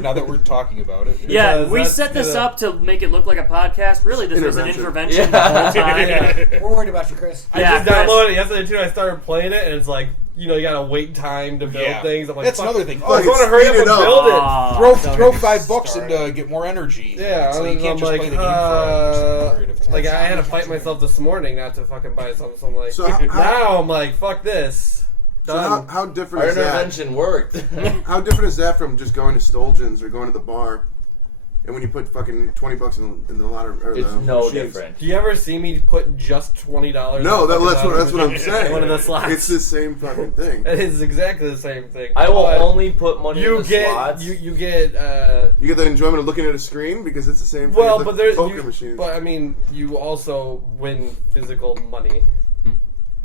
Now that we're talking about it. Yeah, Because we that's set this gonna- up to make it look like a podcast. Really, this was an Intervention. intervention the whole time. Yeah. We're worried about you, Chris. I Yeah, just Chris. downloaded it yesterday too. I started playing it, and it's like, you gotta wait time to build Yeah. things. I'm like, That's fuck, another thing. Oh, I Fucking want to hurry up speed and it up. build it. Aw. Throw Don't $5 get me in to get more energy. Yeah, so you and can't I'm just like, play the game for a certain period of time. like I had to fight myself this morning not to fucking buy something. So I'm like, So how- now I'm like, fuck this. So Done. how different Our is that? intervention worked. How different is that from just going to Stolgen's or going to the bar, and when you put fucking $20 in the lottery? Or It's the no machines? different. Do you ever see me put just $20? No, in the that's fucking what I'm saying. One of the slots. It's the same fucking thing. It is exactly the same thing. I will But only put money in You the get slots. you get. You get the enjoyment of looking at a screen because it's the same thing. Well, as the but there's poker machines. but I mean, you also win physical money.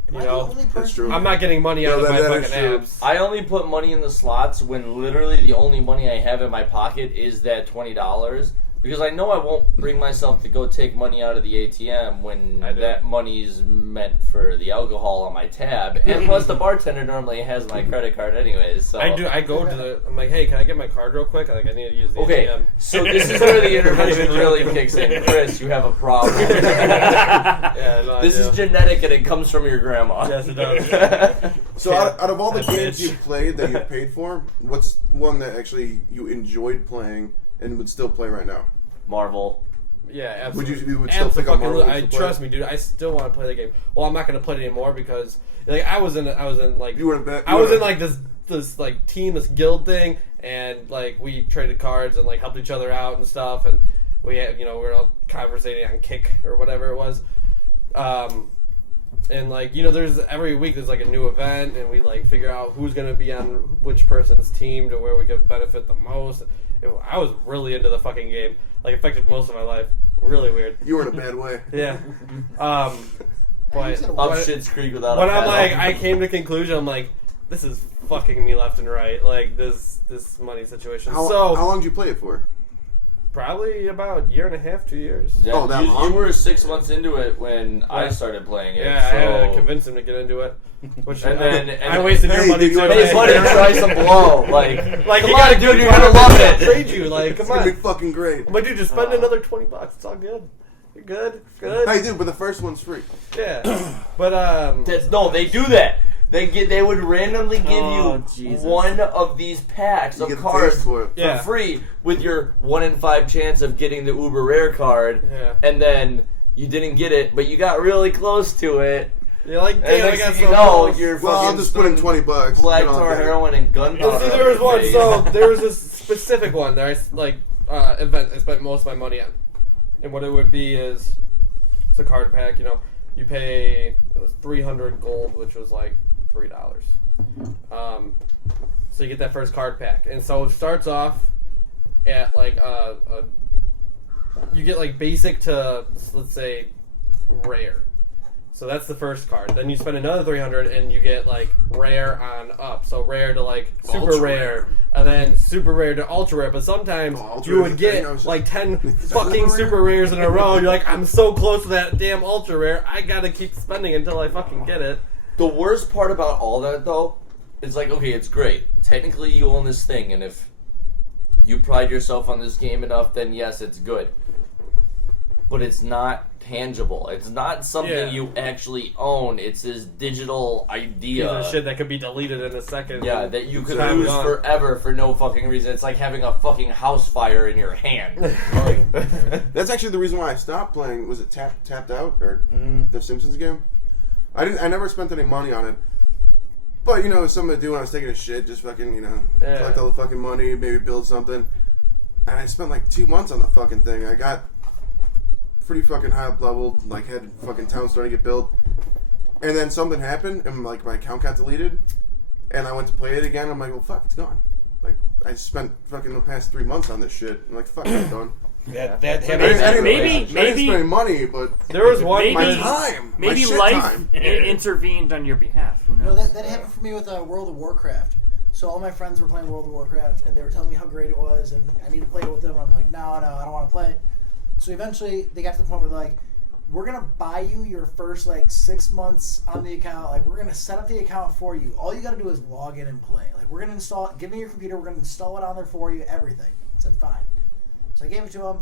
You Am I the know, only That's person- true. I'm not getting money out No, of my that is fucking true. apps. I only put money in the slots when literally the only money I have in my pocket is that $20 because I know I won't bring myself to go take money out of the ATM when I do. that money's meant for the alcohol on my tab, and plus the bartender normally has my credit card anyways. So I do. I go to the. I'm like, hey, can I get my card real quick? Like, I need to use the Okay, ATM. so this is where the intervention really kicks in. Chris, you have a problem. Yeah, no, This I is do. genetic and it comes from your grandma. Yes, it does. So out of all the That games bitch. you've played that you've paid for, what's one that actually you enjoyed playing and would still play right now? Marvel. Yeah, Would absolutely. you would still pick up Marvel? I trust me, dude. I still want to play the game. Well, I'm not going to play it anymore because like I was in like You would've bet- I you was in would've- like this like team, this guild thing, and like we traded cards and like helped each other out and stuff, and we had we were all conversating on Kick or whatever it was. And like there's every week there's like a new event, and we like figure out who's gonna be on which person's team to where we could benefit the most. I was really into the fucking game. Like affected most of my life. Really weird. You were in a bad way. Yeah. But Up Shit's Creek without when a I'm paddle. like, I came to conclusion. I'm like, this is fucking me left and right. Like this money situation. How So long did you play it for? Probably about a year and a half, 2 years. Yeah, Oh, that long? you were 6 months into it when I started playing it. Yeah, so. I had to convince him to get into it. Which And then I wasted your money did you too. ever Hey, buddy, try some blow. Like Like, come on, dude, you're gonna love it. Trade you, like, come It's gonna be on. fucking great. I'm like, dude, just spend another $20. It's all good. You're good. Good. Hey, dude, but the first one's free. Yeah. But No, they do that. They would randomly give Oh, you Jesus. one of these packs You of get the cards taste for it. Yeah. for free with your 1 in 5 chance of getting the uber rare card, Yeah. and then you didn't get it, but you got really close to it. you're like, And damn, I next got thing so you know, close. you're Well, I'll fucking just put in spending $20. black Get on tar that. heroin and gunpowder. See, on there was your one. face. So there was this specific one that I like event I spent most of my money on, and what it would be is it's a card pack. You know, you pay 300 gold, which was like $3. So you get that first card pack, and so it starts off at like you get like basic to, let's say, rare. So that's the first card. Then you spend another 300 and you get like rare on up. So rare to like super Ultra rare, rare. and then super rare to ultra rare. But sometimes Ultra you rare would is the thing, get I was just- like 10 Is it fucking super rare? super rares in a row. You're like, I'm so close to that damn ultra rare. I gotta keep spending until I fucking get it. The worst part about all that, though, is like, okay, it's great. Technically, you own this thing, and if you pride yourself on this game enough, then yes, it's good. But it's not tangible. It's not something Yeah. you actually own. It's this digital Piece idea. of shit that could be deleted in a second. Yeah, that you could Time lose gone. forever for no fucking reason. It's like having a fucking house fire in your hand. That's actually the reason why I stopped playing. Was it Tapped Out or Mm-hmm. the Simpsons game? I never spent any money on it. But you know, it was something to do when I was taking a shit. Just fucking, you know, Yeah. collect all the fucking money, maybe build something. And I spent like 2 months on the fucking thing. I got pretty fucking high up leveled, like had fucking town starting to get built. And then something happened, and like my account got deleted. And I went to play it again. I'm like, well, fuck, it's gone. Like I spent fucking the past 3 months on this shit. I'm like, fuck, it's gone. That I happened. didn't Maybe- spend any money, but There was one. Maybe- my time, my Maybe shit life time. intervened on your behalf. Who No, knows? that happened for me with World of Warcraft. So all my friends were playing World of Warcraft, and they were telling me how great it was, and I need to play it with them. And I'm like, no, I don't want to play. So eventually, they got to the point where they're like, we're gonna buy you your first like 6 months on the account. Like we're gonna set up the account for you. All you gotta do is log in and play. Like we're gonna install it. Give me your computer. We're gonna install it on there for you. Everything. I said fine. So I gave it to them.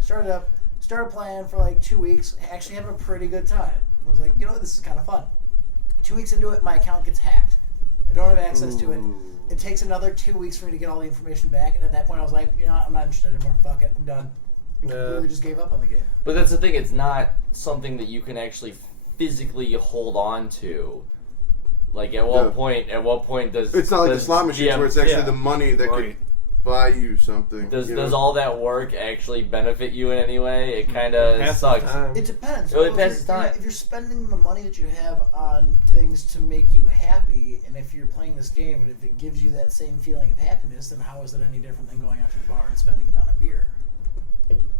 Started up. Started playing for like 2 weeks. Actually having a pretty good time. I was like, you know what, this is kind of fun. 2 weeks into it, my account gets hacked. I don't have access to it. It takes another 2 weeks for me to get all the information back. And at that point, I was like, you know what, I'm not interested anymore. Fuck it. I'm done. I completely just gave up on the game. But that's the thing, it's not something that you can actually physically hold on to. Like at what point does It's not like the does slot machines where it's actually yeah. the money that Right. could buy you something. does you does know? all that work actually benefit you in any way? It kind Half of the sucks. time. It depends. Oh, it Well, passes time. if you're spending the money that you have on things to make you happy, and if you're playing this game and if it gives you that same feeling of happiness, then how is it any different than going out to the bar and spending it on a beer?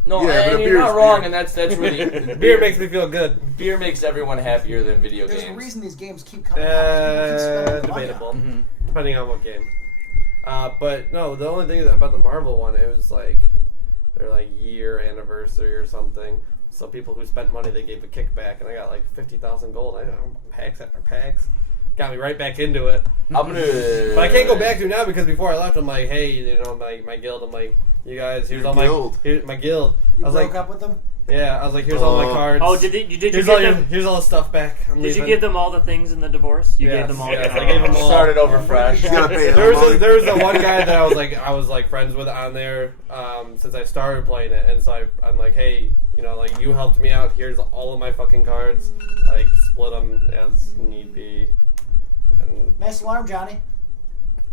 No, Yeah, but and a you're beer not is wrong, beer. and that's really Beer makes me feel good. beer makes everyone happier than video There's games. a reason these games keep coming out. People keep spending the money on Debatable. them. Depending on what game. But no, the only thing about the Marvel one, it was like their like year anniversary or something. So people who spent money, they gave a kickback, and I got like 50,000 gold. I don't know, packs after packs. Got me right back into it. I'm gonna. But I can't go back to it now because before I left, I'm like, hey, you know, my guild. I'm like, you guys, here's Your all guild. here's my guild. You I was broke like, up with them? yeah, I was like, here's all my cards. Oh, did you here's all give them? here's all the stuff back. I'm Did you leaving. give them all the things in the divorce? You Yes, gave them all. yes, the I gave them all. Started over fresh. You gotta pay There them was money. there was the one guy that I was like friends with on there since I started playing it, and so I'm like, hey, you know, like you helped me out. Here's all of my fucking cards. Like split them as need be. And Nice alarm, Johnny.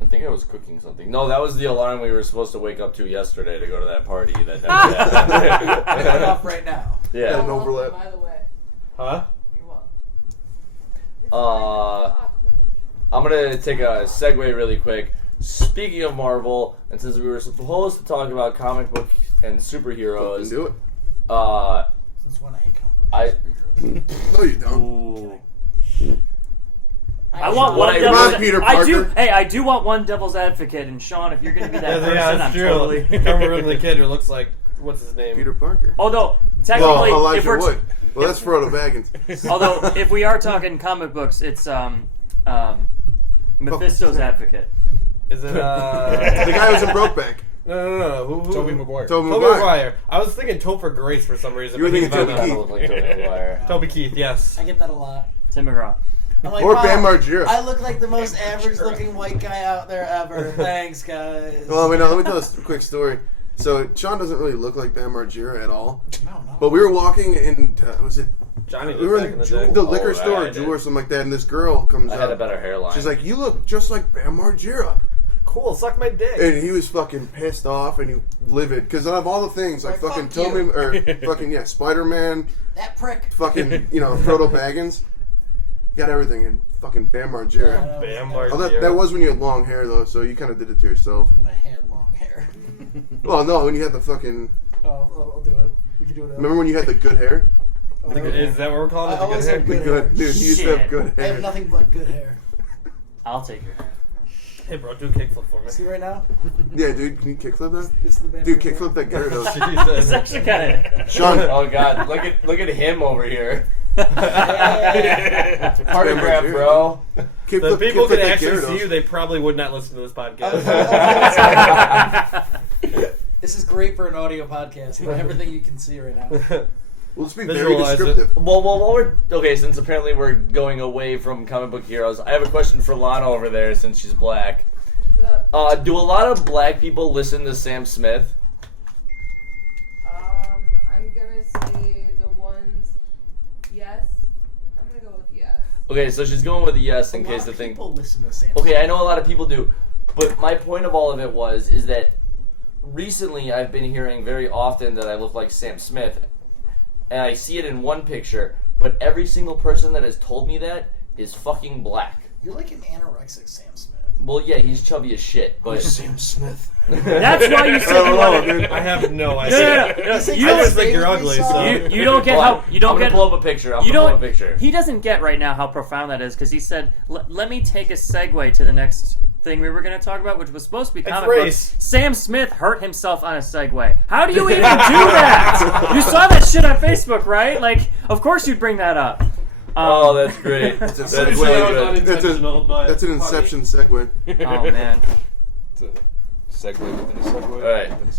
I think I was cooking something. No, that was the alarm we were supposed to wake up to yesterday to go to that party. That Turn it happened. off right now. Yeah. An overlap. By the way, huh? you're welcome. I'm gonna take a segue really quick. Speaking of Marvel, and since we were supposed to talk about comic book and Fucking superheroes, do it. Since when I hate comic books. No, you don't. Ooh. I want What one I- devil's. Come on, Peter I do. Parker. Hey, I do want one devil's advocate, and Sean, if you're going to be that person, Yeah, I'm that's true. totally. Come around the kid who looks like what's his name? Peter Parker. Although technically, Well, if Elijah we're Wood. Well, that's Frodo Baggins. although if we are talking comic books, it's Mephisto's Advocate. Is it The guy who was in Brokeback. No. Who? Tobey Maguire. Tobey Tobey Maguire. Maguire. I was thinking Topher Grace for some reason. You were but he's thinking Venom. Toby Look like Tobey Maguire. Toby Keith, yes. I get that a lot. Tim McGraw. I'm like, Or wow, Bam Margera. I look like the most average-looking white guy out there ever. Thanks, guys. Well, let me tell a quick story. So Sean doesn't really look like Bam Margera at all. No. But we were walking in, was it? Johnny We were back in in the day. the liquor Oh, store, right, I or Jewel did. or something like that, and this girl comes I up. had a better hairline. She's like, "You look just like Bam Margera," Cool, suck my dick. and he was fucking pissed off and he livid because out of all the things like Like, fucking fuck Toby you. or fucking Spider-Man, That prick. fucking Frodo Baggins, got everything, and fucking Bam Margera. Bam Oh, Margera. that was when you had long hair though, so you kind of did it to yourself. When I had long hair. Well, no, when you had the fucking. I'll do it. We can do it. Remember when you had the good hair? Is that what we're calling I it? The always good have hair? good Good, hair. dude. He used to have Shit. good I hair. have nothing but good hair. I'll take your hair. Hey, bro, do a kickflip for me. See right now? Yeah, dude. Can you kickflip that? This is the Bam Dude, Margera. kickflip that Gyarados. It's Jesus. actually kind of. Sean, Oh god, look at him over here. Yeah. Autograph, bro. The people kickflip could that actually Gyarados. see you, they probably would not listen to this podcast. This is great for an audio podcast. Everything you can see right now. We'll just be very Visualize it. descriptive. Well, while we're okay, since apparently we're going away from comic book heroes, I have a question for Lana over there since she's black. Do a lot of black people listen to Sam Smith? I'm gonna say the ones. Yes. I'm gonna go with yes. Okay, so she's going with a yes in A lot case the of thing. people listen to Sam. Okay, I know a lot of people do, but my point of all of it is that recently I've been hearing very often that I look like Sam Smith, and I see it in one picture, but every single person that has told me that is fucking black. You're like an anorexic Sam Smith. Well, yeah, he's chubby as shit, but Sam Smith. That's why you said you wanted. I have no No, idea. no, no. He You I thinks just don't. think you're ugly, so. You don't get how. You don't I'm gonna get. pull up a picture. I'm You gonna pull don't. up a picture. He doesn't get right now how profound that is because he said, "Let me take a segue to the next thing we were going to talk about, which was supposed to be comic race. books." Sam Smith hurt himself on a Segway. How do you even do that? You saw that shit on Facebook, right? Like, of course you'd bring that up. Oh, that's great. That's a That's segue. really that was good. unintentional, but That's an Inception segue. Oh man. It's a segue within a segue. Alright. Within a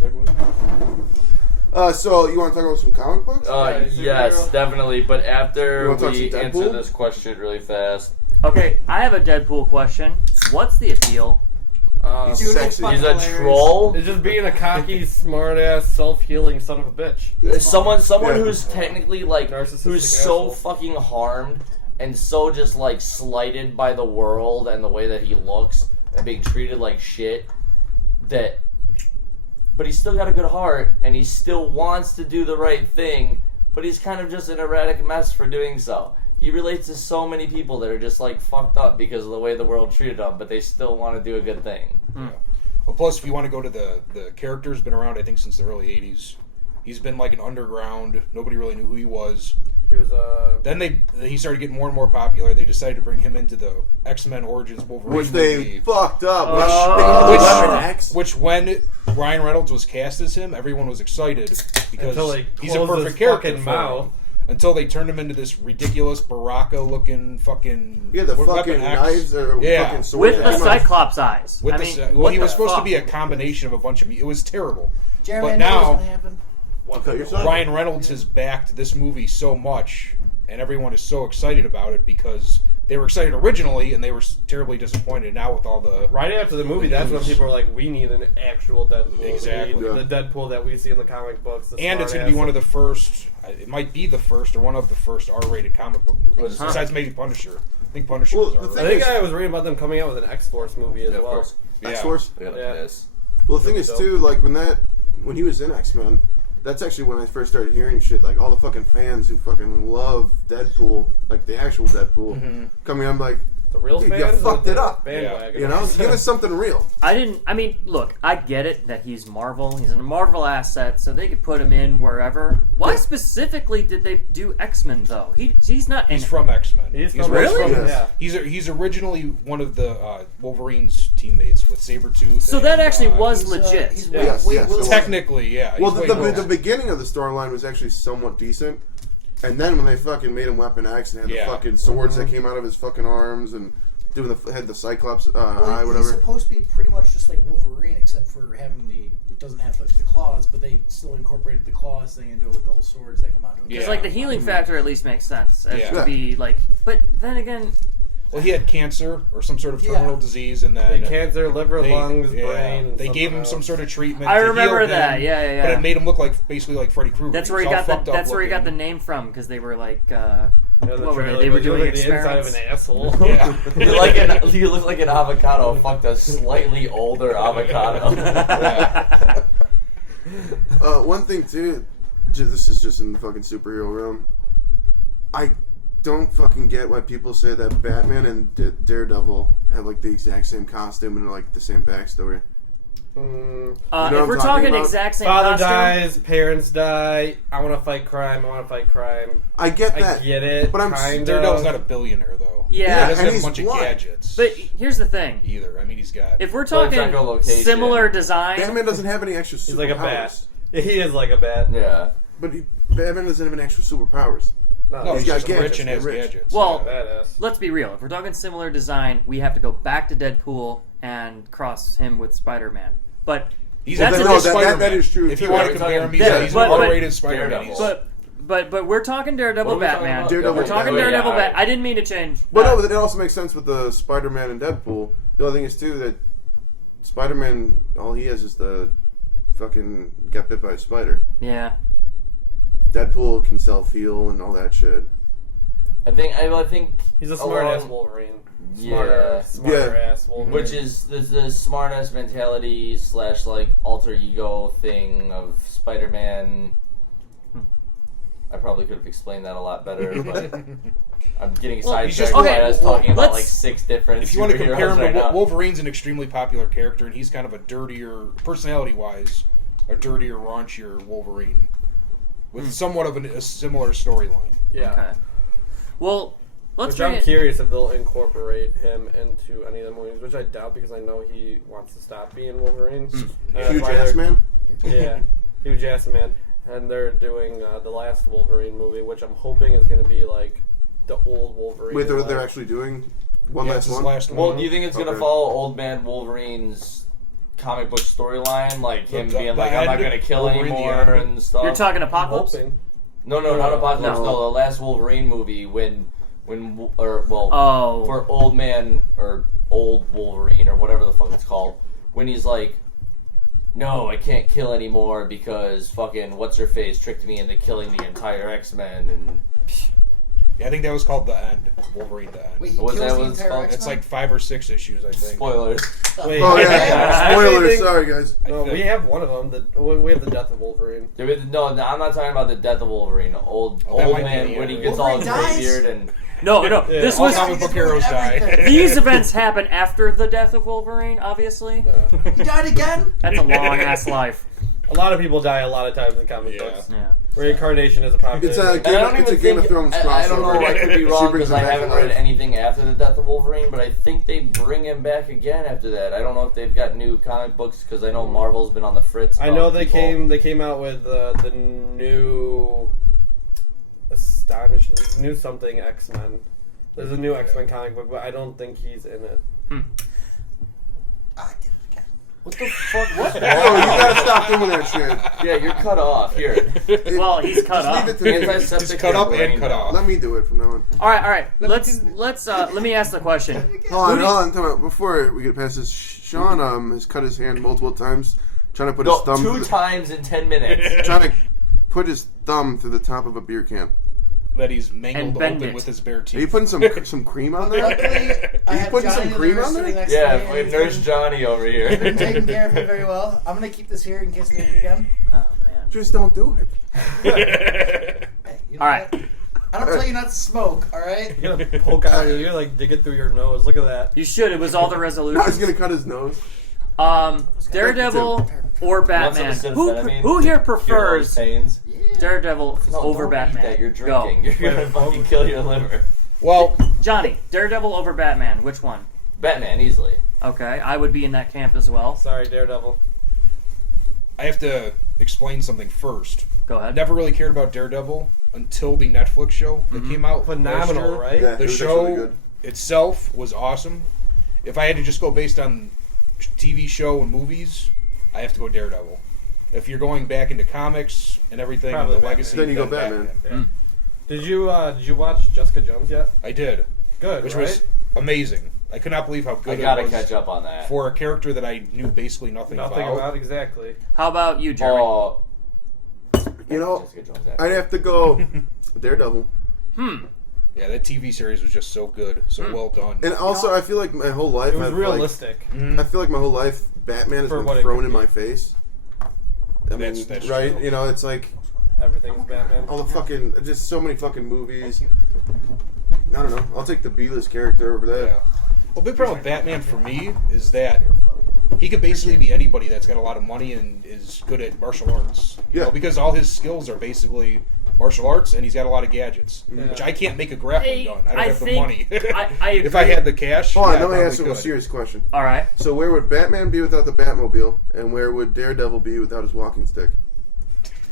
segue. So you want to talk about some comic books? Yes, definitely. But You after wanna talk we some answer Deadpool? this question really fast, Okay, I have a Deadpool question. What's the appeal? He's Dude, sexy. it's fucking he's a hilarious. troll. It's just being a cocky, smart-ass, self-healing son of a bitch. Someone Yeah. who's technically like Narcissistic who's so asshole. fucking harmed and so just like slighted by the world and the way that he looks and being treated like shit that but he's still got a good heart and he still wants to do the right thing, but he's kind of just an erratic mess for doing so. He relates to so many people that are just like fucked up because of the way the world treated them, but they still want to do a good thing. Well, plus, if you want to go to the character's been around, I think, since the early 80s. He's been like an underground. Nobody really knew who he was. He was, Then he started getting more and more popular. They decided to bring him into the X-Men Origins Wolverine Which they movie. fucked up. Which when Ryan Reynolds was cast as him, everyone was excited because Until he he's a closed perfect his character fucking for mouth. him. Until they turned him into this ridiculous Baraka-looking fucking Yeah, the Weapon fucking X. knives or Yeah. fucking swords. With that the came out. Cyclops eyes. With I the, mean, well, what he was the supposed to fuck? be a combination of a bunch of. It was terrible. Jeremy, But I know now- what's gonna happen. Cut yourself? Ryan Reynolds has backed this movie so much, and everyone is so excited about it because they were excited originally, and they were terribly disappointed now with all the. right after the movie, that's when people were like, we need an actual Deadpool. Exactly. We need the Deadpool that we see in the comic books. And it's going to be one of the first. It might be the first or one of the first R-rated comic book movies. Huh. Besides maybe Punisher. I think Punisher Well, was the R-rated. thing I think is- I was reading about them coming out with an X-Force movie as Yeah, of well. course. Yeah. X-Force? I gotta Yeah. piss. Well, the thing is, Dope. too, like, when he was in X-Men, that's actually when I first started hearing shit. Like, all the fucking fans who fucking love Deadpool, like the actual Deadpool, Mhm. coming on like, The real Dude, you fans? or fucked the it up. Bandwagon. You know, give us something real. Look, I get it that he's Marvel. He's a Marvel asset, so they could put him in wherever. Why specifically did they do X-Men, though? He's not. He's from X-Men. He's from Really? X-Men, Yes. yeah. He's originally one of the Wolverine's teammates with Sabretooth. So and, that actually was He's, legit. he's Yes, way- yes, way- it was. technically, yeah. Well, he's way more- the beginning of the storyline was actually somewhat decent, and then when they fucking made him Weapon X and had the Yeah. fucking swords that came out of his fucking arms and had the Cyclops Well, eye, he's whatever. supposed to be pretty much just like Wolverine, except for having it doesn't have the claws, but they still incorporated the claws thing into it with the whole swords that come out of it. Because Yeah. like the healing factor at least makes sense as Yeah. to be like. But then again, Well, he had cancer or some sort of terminal disease, and then Cancer, liver, they, lungs, yeah, brain. They gave him else. some sort of treatment. I to remember heal that. him, Yeah. But it made him look basically like Freddy Krueger. That's where he was all got fucked the. up That's where he got the looking. name from because they were like. Yeah, the What were they? trailer They were was doing like the inside of experiments. an asshole. Yeah. You look like an avocado. Fucked a slightly older avocado. One thing too, this is just in the fucking superhero realm. I don't fucking get why people say that Batman and Daredevil have like the exact same costume and like the same backstory. Mm, know if what we're I'm talking talking about? exact same Father costume, dies, parents die. I want to fight crime. I get I that, get it. but I'm kind Daredevil's of. not a billionaire though. Yeah. He doesn't and have a he's bunch of blind. gadgets. But here's the thing: either. I mean, he's got. if we're Well, talking echolocation. similar design, Batman doesn't have any extra superpowers. He's like a bat. He is like a bat. Yeah. But Batman doesn't have any extra superpowers. no, he's he's got just gadgets, rich and has he's rich. gadgets. Well, Badass. let's be real. If we're talking similar design, we have to go back to Deadpool and cross him with Spider-Man. But he's that's a a no, different that Spider-Man. is true, If you too. want Yeah, to we're compare him, talking- he's, Yeah, he's but- an R-rated Spider-Man. Daredevil. but we're talking Daredevil What are we talking Batman. about? Daredevil We're talking Batman. Daredevil Yeah, Batman. I didn't mean to change. But no, but it also makes sense with the Spider-Man and Deadpool. The other thing is too that Spider-Man, all he has is the fucking get bit by a spider. Yeah. Deadpool can self-heal and all that shit. I think He's a smart ass along- Wolverine. Yeah. Smarter ass Wolverine. Which is the smartass mentality / like alter ego thing of Spider-Man. I probably could have explained that a lot better, but I'm getting Well, he's sidetracked just- by okay, us talking about let's- like 6 different. If you want to compare him superheroes to right now. Wolverine's an extremely popular character, and he's kind of a dirtier, personality-wise, a dirtier, raunchier Wolverine with somewhat of a similar storyline. yeah. Okay. Well, let's Which bring I'm it. curious if they'll incorporate him into any of the movies, which I doubt because I know he wants to stop being Wolverine. And that's Huge why ass they're- man. Yeah, huge ass man. And they're doing the last Wolverine movie, which I'm hoping is going to be like the old Wolverine. Wait, they're like- actually doing one Yeah, last it's his one. last Well, one. do you think it's gonna Okay. follow Old Man Wolverine's comic book storyline, like him The- being the like, "I'm not end? gonna kill Wolverine, the anymore" end? and stuff? You're talking I'm Apocalypse? hoping. No, not Apocalypse. No. No, the last Wolverine movie when Oh. for Old Man or Old Wolverine or whatever the fuck it's called, when he's like, "No, I can't kill anymore because fucking what's her face tricked me into killing the entire X-Men," and Yeah, I think that was called The End. Wolverine The End. Wait, he Was kills that the what it's entire called? X-Men? It's like 5 or 6 issues, I think. spoilers. Wait, Oh I yeah, actually spoilers. think- Sorry guys. No, we have one of them. We have the Death of Wolverine. Yeah, but no, I'm not talking about the death of Wolverine. Old Oh, that old might be man the when he end. gets all Wolverine dies? graybeard and No. Yeah, This All was. comic book heroes die. Everything. These events happen after the death of Wolverine, obviously. He died again? That's a long ass life. A lot of people die a lot of times in comic Yeah. books. Yeah. Reincarnation is a popular. It's a thing. And I don't Game, even it's a Game think, of Thrones crossover. I don't know. I could be She wrong brings because him I back to haven't read life. anything after the death of Wolverine, but I think they bring him back again after that. I don't know if they've got new comic books because I know Marvel's been on the fritz. I about know they people. came out with the new new something X-Men. There's a new X-Men comic book, but I don't think he's in it. I did it again. What the fuck? What? Oh, you gotta stop doing that shit. Yeah, you're cut off. Here, Well, he's cut Just off. leave it to me. antiseptic. Just cut up your brain and cut now. off. Let me do it from now on. All right. Let me ask the question. Hold on. Time out. Before we get past this, Sean has cut his hand multiple times, trying to put his No, thumb. 2 times in 10 minutes. Trying to put his thumb through the top of a beer can. That he's mangled And bend open it. with his bare teeth. Are you putting some cream on there? Luckily, I you have putting some Johnny cream there on there? sitting next Yeah, to me, and fucking he's Nurse been- Johnny over He's been here. taking care of him very well. I'm gonna keep this here in case I need it again. Oh man. Just don't do it. Hey, you know All right. what? I don't tell you not to smoke, all right? You're gonna poke out. You're like digging through your nose. Look at that. You should. It was all the I was resolutions. gonna cut his nose. Daredevil or Batman. Want some Who acetaminophen here to cure prefers those pains? Daredevil No, over don't Batman? Eat that. You're Go. drinking. You're gonna fucking kill your liver. Well, Johnny, Daredevil over Batman. Which one? Batman, easily. Okay, I would be in that camp as well. Sorry, Daredevil. I have to explain something first. Go ahead. Never really cared about Daredevil until the Netflix show that came out. Phenomenal, last year. right? Yeah, The it was show actually good. itself was awesome. If I had to just go based on TV show and movies, I have to go Daredevil. If you're going back into comics and everything, Probably and the Batman. legacy, Then you go Batman. Yeah. Did you watch Jessica Jones yet? I did, Good, which right? was amazing. I could not believe how I good gotta it was catch up on that. for a character that I knew basically nothing about. Exactly. How about you, Jeremy? Oh, You know, Jessica Jones, I'd have to go Daredevil. Yeah, that TV series was just so good, so well done. And also, I feel like my whole life, It was I've realistic. Mhm. I feel like my whole life, Batman has For what been it thrown could in be. my face. I mean, That's right? true. You know, it's like Everything's Batman. all the fucking, just so many fucking movies. I don't know. I'll take the B-list character over that. Yeah. Well, big problem with Batman for me is that he could basically be anybody that's got a lot of money and is good at martial arts. You Yeah. know, because all his skills are basically martial arts, and he's got a lot of gadgets, which I can't make a grappling gun. I don't have the money. I agree. If I had the cash, Hold on, yeah, I let me ask probably you a could. serious question. All right. So where would Batman be without the Batmobile, and where would Daredevil be without his walking stick?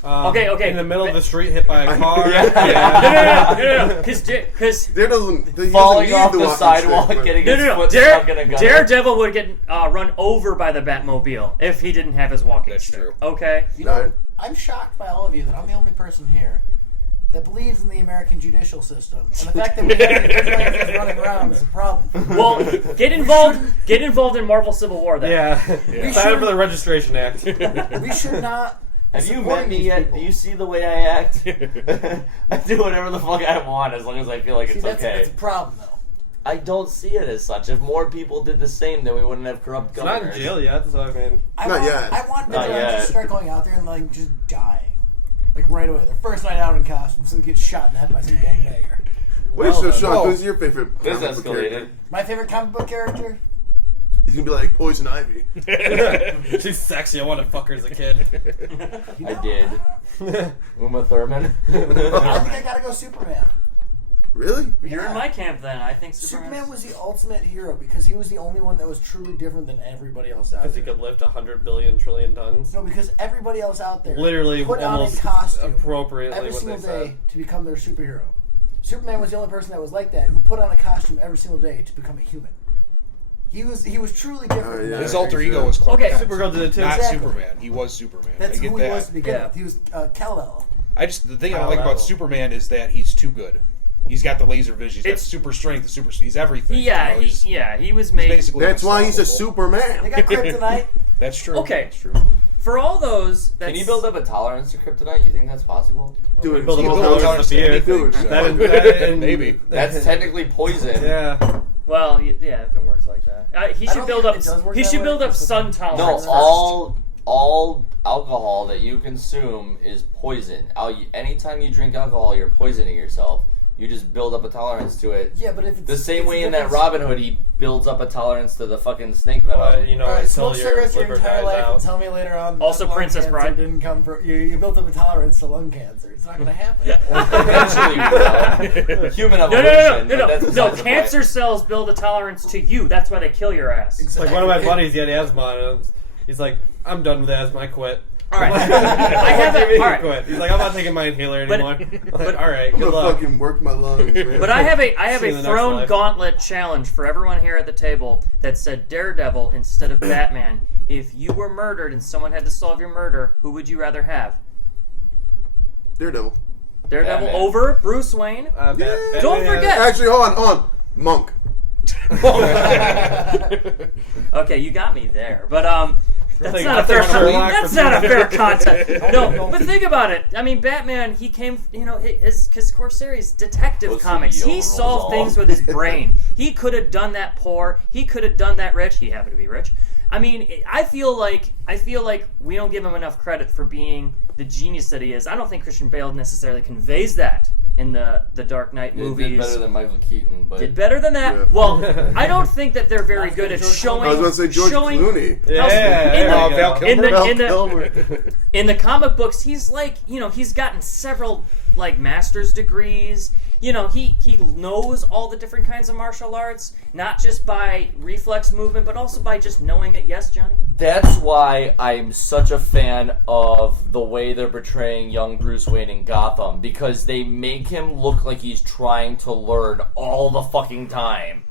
Okay. In the middle of the street, hit by a car. No. Because Daredevil, he falling doesn't off need the walking sidewalk, stick, but- getting his no. foot stuck in a gutter. Daredevil would get run over by the Batmobile if he didn't have his walking That's stick. true. Okay. You know, Right. I'm shocked by all of you that I'm the only person here that believes in the American judicial system. And the fact that we have vigilantes running around is a problem. Well, get involved in Marvel Civil War then. Yeah. Sign up for the Registration Act. We should not. Have you support met me these yet? people. Do you see the way I act? I do whatever the fuck I want as long as I feel like See, it's that's, okay. that's a problem, though. I don't see it as such. If more people did the same, then we wouldn't have corrupt It's not governors. in jail yet, so I mean. Not yet. I want Not vigilantes yet. to start going out there and like just dying, like right away. Their first night out in costume, so they get shot in the head by some gangbanger. Wait, so then. Sean, Whoa. who's your favorite This comic book escalated. character? My favorite comic book character. He's gonna be like Poison Ivy. She's sexy. I wanted to fuck her as a kid. You I know, did. Uma Thurman. I think I gotta go Superman. Really? You're Yeah. in my camp then. I think Superman was the ultimate hero because he was the only one that was truly different than everybody else out Because he there. could lift 100 billion trillion tons. No, because everybody else out there Literally, put on a almost costume appropriately every what single they day said. to become their superhero. Superman was the only person that was like that, who put on a costume every single day to become a human. He was truly different. yeah. His alter ego was Clark Okay, Kent. Supergirl did it too. Not Exactly. Superman. He was Superman. That's I get who he that. was to begin Yeah. with. He was Kal-El. The thing I don't Oh, like that about one. Superman is that he's too good. He's got the laser vision. He's got It's- super strength, he's everything. Yeah, you know, he's he was made. basically That's why he's a unstoppable. They Superman. got kryptonite. That's true. Okay. That's true. For all those, Can you build up a tolerance to kryptonite? You think that's possible? Dude, Build he up a built tolerance to to fear. anything, Dude, so- That Maybe. That's technically poison. Yeah. Well, yeah, if it works like that, he I should don't build think up. it does work He that should way. build up sun No, tolerance. all alcohol that you consume is poison. Anytime you drink alcohol, you're poisoning yourself. You just build up a tolerance to it. Yeah, but if it's The same it's way a in that difference- Robin Hood, he builds up a tolerance to the fucking snake venom. But, you know, All right, until smoke your cigarettes your liver entire dies life out. and tell me later on. that Also lung Princess cancer Bride. didn't come from you built up a tolerance to lung cancer. It's not going to happen. Eventually, you will. Human No, evolution. no. but that's No, besides the cancer point. cells build a tolerance to you. That's why they kill your ass. It's like one of my buddies, he had asthma, and he's like, I'm done with asthma, I quit. All right. I have a- all right. quit. He's like, I'm not taking my inhaler But- anymore. but- all right, I'm good gonna luck. fucking work my lungs, man. But I have See a you in the next thrown life. gauntlet challenge for everyone here at the table that said Daredevil instead of Batman. If you were murdered and someone had to solve your murder, who would you rather have? Daredevil. Daredevil Batman. over Bruce Wayne? Don't forget. Actually, hold on. Monk. Okay, you got me there, but that's think- not I a fair. think Sherlock That's was- not a fair contest. No, but think about it. I mean, Batman. He came. His core series, Detective OCD Comics. He rolls solved off. things with his brain. He could have done that poor. He could have done that rich. He happened to be rich. I mean, I feel like we don't give him enough credit for being the genius that he is. I don't think Christian Bale necessarily conveys that in the Dark Knight It movies. did better than Michael Keaton, but Did better than that. Yeah. Well, I don't think that they're very good at showing. I was about to say George showing, Clooney. Yeah, in there the- you Val go. in the- Val in the- Kilmer. In the comic books, he's like, he's gotten several like master's degrees. He knows all the different kinds of martial arts, not just by reflex movement, but also by just knowing it. Yes, Johnny? that's why I'm such a fan of the way they're portraying young Bruce Wayne in Gotham, because they make him look like he's trying to learn all the fucking time.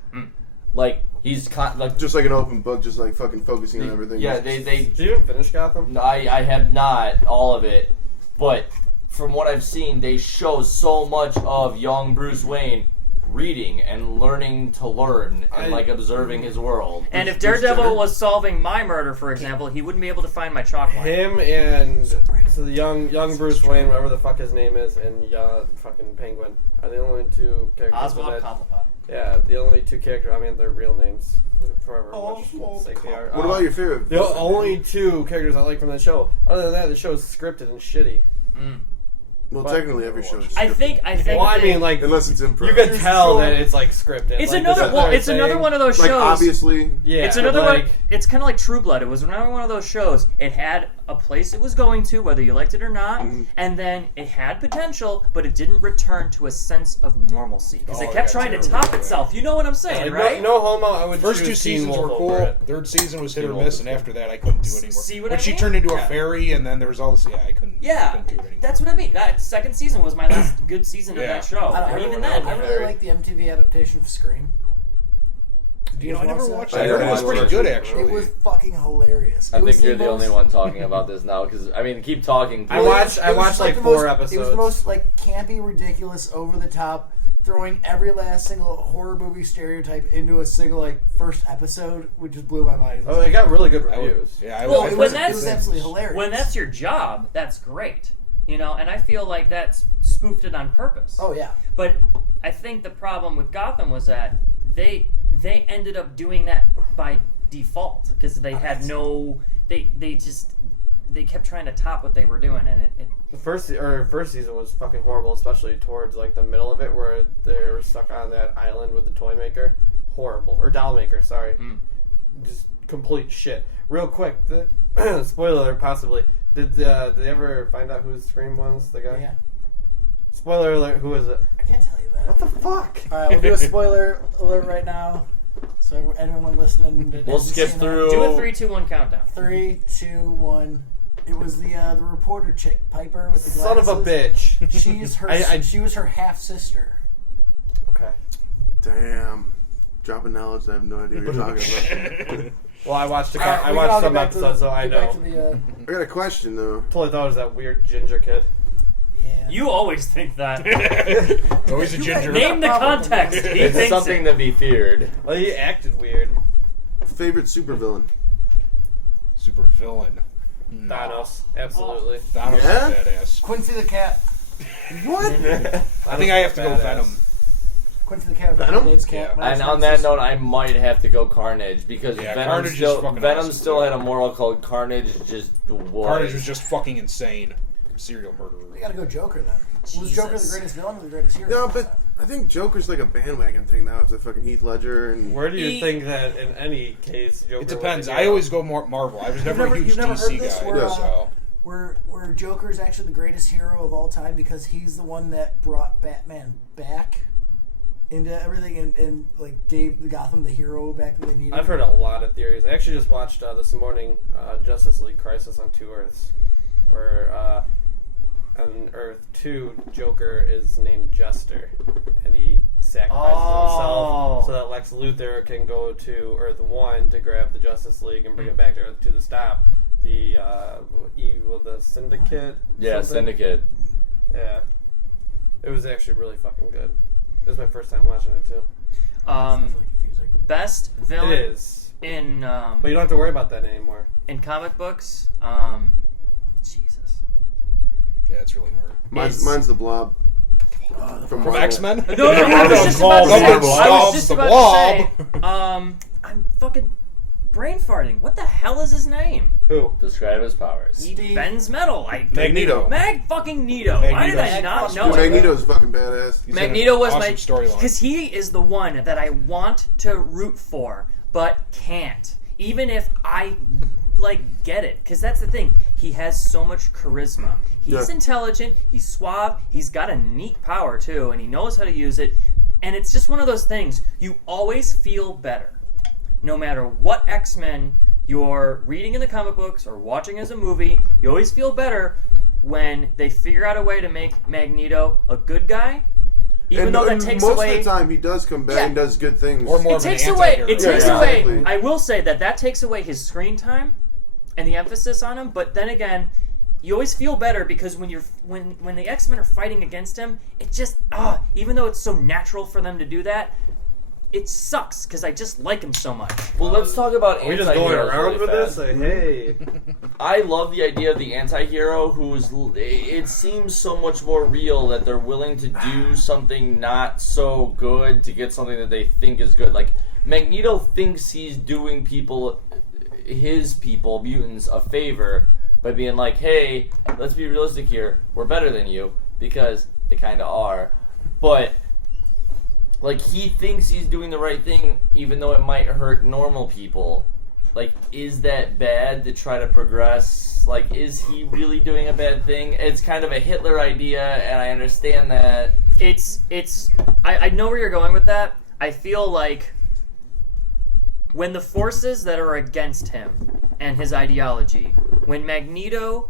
Like he's like Just like an open book, just like fucking focusing on everything. yeah, they Did you even finish Gotham? I have not all of it, but from what I've seen, they show so much of young Bruce Wayne reading and learning to learn and like observing his world. And if Bruce Daredevil Jenner. was solving my murder, for example, he wouldn't be able to find my chalk line. Him and so the young Bruce Wayne, whatever the fuck his name is, and fucking Penguin are the only two characters. Oswald that, Cobblepot. yeah, the only two characters. I mean, their real names. Forever much sake they are. What about your favorite? The only two characters I like from that show. Other than that, the show's scripted and shitty. Well, But- technically every show is I scripted. think. Well, I mean, like Unless it's improv. you can tell that it's like scripted. It's like, another. this is Well, what it's they're another saying. one of those like shows. obviously. Yeah, It's another like, one. It's kind of like True Blood. It was another one of those shows. It had a place it was going to, whether you liked it or not, and then it had potential, but it didn't return to a sense of normalcy because it kept trying to top itself. You know what I'm saying, Like, right? No homo. I would First choose two Teen seasons Wolf were over cool. it. Third season was hit or Teen Wolf miss, is and good. after that, I couldn't do anymore. See what when I she mean? turned into a fairy, and then there was all this. Yeah, I couldn't. Yeah, couldn't do it anymore. that's what I mean. That second season was my last good season of Yeah. that show. I don't And know. even then, I really like the MTV adaptation of Scream. Did You know, I never that? watched I that. I heard it was never pretty watched good, it. actually. It was fucking hilarious. I It was think you're the only most- one talking about this now, because I mean, keep talking. I It was- watched it was like like the 4 most- episodes. It was the most like campy, ridiculous, over the top, throwing every last single horror movie stereotype into a single like first episode, which just blew my mind. Oh, it got really good I would- reviews. Yeah, I Well, would. it when was, that's- it was absolutely hilarious. when that's your job, that's great. And I feel like that's spoofed it on purpose. oh yeah, But I think the problem with Gotham was that they ended up doing that by default because they had no they kept trying to top what they were doing, and it The first season was fucking horrible, especially towards like the middle of it, where they were stuck on that island with the toy maker. Horrible, or doll maker. Sorry, just complete shit. Real quick, the spoiler alert, possibly. Did they ever find out who Scream was? The guy. yeah. Spoiler alert. Who is it? I can't tell you that. What the fuck? All right, we'll do a spoiler alert right now. So anyone listening, that We'll hasn't skip seen through. do a 3, 2, 1 countdown. that, 3, 2, 1. It was the reporter chick, Piper, with the Son glasses. of a bitch. She's her. She was her half sister. Okay. Damn. Dropping knowledge that I have no idea what you're talking about. Well, I watched All right, I we can all watched get some back to episodes, the- so I get back know. to the, I got a question though. Totally thought it was that weird ginger kid. yeah. You always think that. It's always a ginger. Name the context. He It's thinks something it. to be feared. Well, he acted weird. Favorite supervillain? Super villain. No. Thanos, absolutely. Thanos Yeah? is badass. Quincy the Cat. What? I think I have to go Badass. Venom. Quincy the Cat. Venom? Dave's cat. Yeah. And on that note, I might have to go Carnage, because Yeah, Venom Carnage is still fucking Venom awesome, still too. had a moral code. Carnage just was. Carnage was just fucking insane. Serial murderer. We gotta go Joker then. Was Joker the Jesus. greatest villain or the greatest hero? No, but I think Joker's like a bandwagon thing now. It's fucking Heath Ledger and Where do you He- think that in any case Joker It depends. would I always go more Marvel. I was never a huge you've never DC heard this guy. where, So where Joker's actually the greatest hero of all time because he's the one that brought Batman back into everything and like gave the Gotham the hero back that they needed. I've heard a lot of theories. I actually just watched this morning Justice League Crisis on Two Earths, where on Earth 2, Joker is named Jester, and he sacrifices himself so that Lex Luthor can go to Earth 1 to grab the Justice League and bring it back to Earth 2 to stop the the Syndicate. Yeah, something? Syndicate. Yeah, it was actually really fucking good. It was my first time watching it too. Sounds really confusing. Best It villain is, in but you don't have to worry about that anymore. in comic books. Jesus. yeah, it's really hard. mine's the Blob. From Marvel. X-Men? No, I was just about to say. Blob. I was just The about Blob. to say. I'm fucking. brain farting. What the hell is his name? Who? Describe his powers. He bends metal. Magneto. Mag-fucking-Nito. Why did I not know Dude, it? Magneto's fucking badass. He's Magneto was awesome my storyline. because he is the one that I want to root for, but can't. Even if I get it, because that's the thing. He has so much charisma. He's intelligent. He's suave. He's got a neat power too, and he knows how to use it. And it's just one of those things. You always feel better, no matter what X-Men you're reading in the comic books or watching as a movie. You always feel better when they figure out a way to make Magneto a good guy, even though that takes most away. of the time he does come back and does good things. Or more It of an takes away. anti-hero. It takes away. exactly. I will say that takes away his screen time and the emphasis on him. But then again, you always feel better because when the X-Men are fighting against him, it just even though it's so natural for them to do that, it sucks because I just like him so much. Well, let's talk about Are we just going anti-heroes around really with fast. this? Like, hey. I love the idea of the anti-hero who's... It seems so much more real that they're willing to do something not so good to get something that they think is good. Like, Magneto thinks he's doing his people, mutants, a favor by being like, hey, let's be realistic here. We're better than you, because they kind of are. But... like, he thinks he's doing the right thing, even though it might hurt normal people. Like, is that bad to try to progress? Like, is he really doing a bad thing? It's kind of a Hitler idea, and I understand that. I know where you're going with that. I feel like when the forces that are against him and his ideology, when Magneto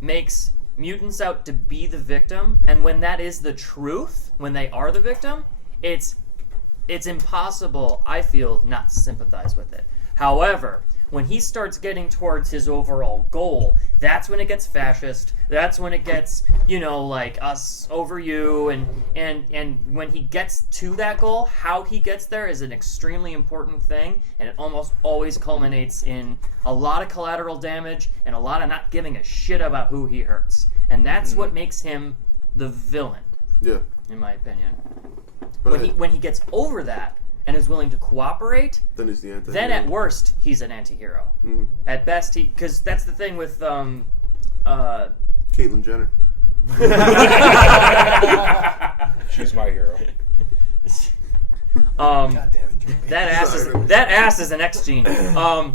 makes mutants out to be the victim, and when that is the truth, when they are the victim, it's impossible, I feel, not to sympathize with it. However, when he starts getting towards his overall goal, that's when it gets fascist. That's when it gets, like us over you. And when he gets to that goal, how he gets there is an extremely important thing. And it almost always culminates in a lot of collateral damage and a lot of not giving a shit about who he hurts. And that's what makes him the villain, in my opinion. When he gets over that and is willing to cooperate, then he's the anti-hero. then at worst he's an anti-hero. Mhm. At best, because that's the thing with Caitlyn Jenner. She's my hero. God damn it, Jeremy. that ass is an X gene. The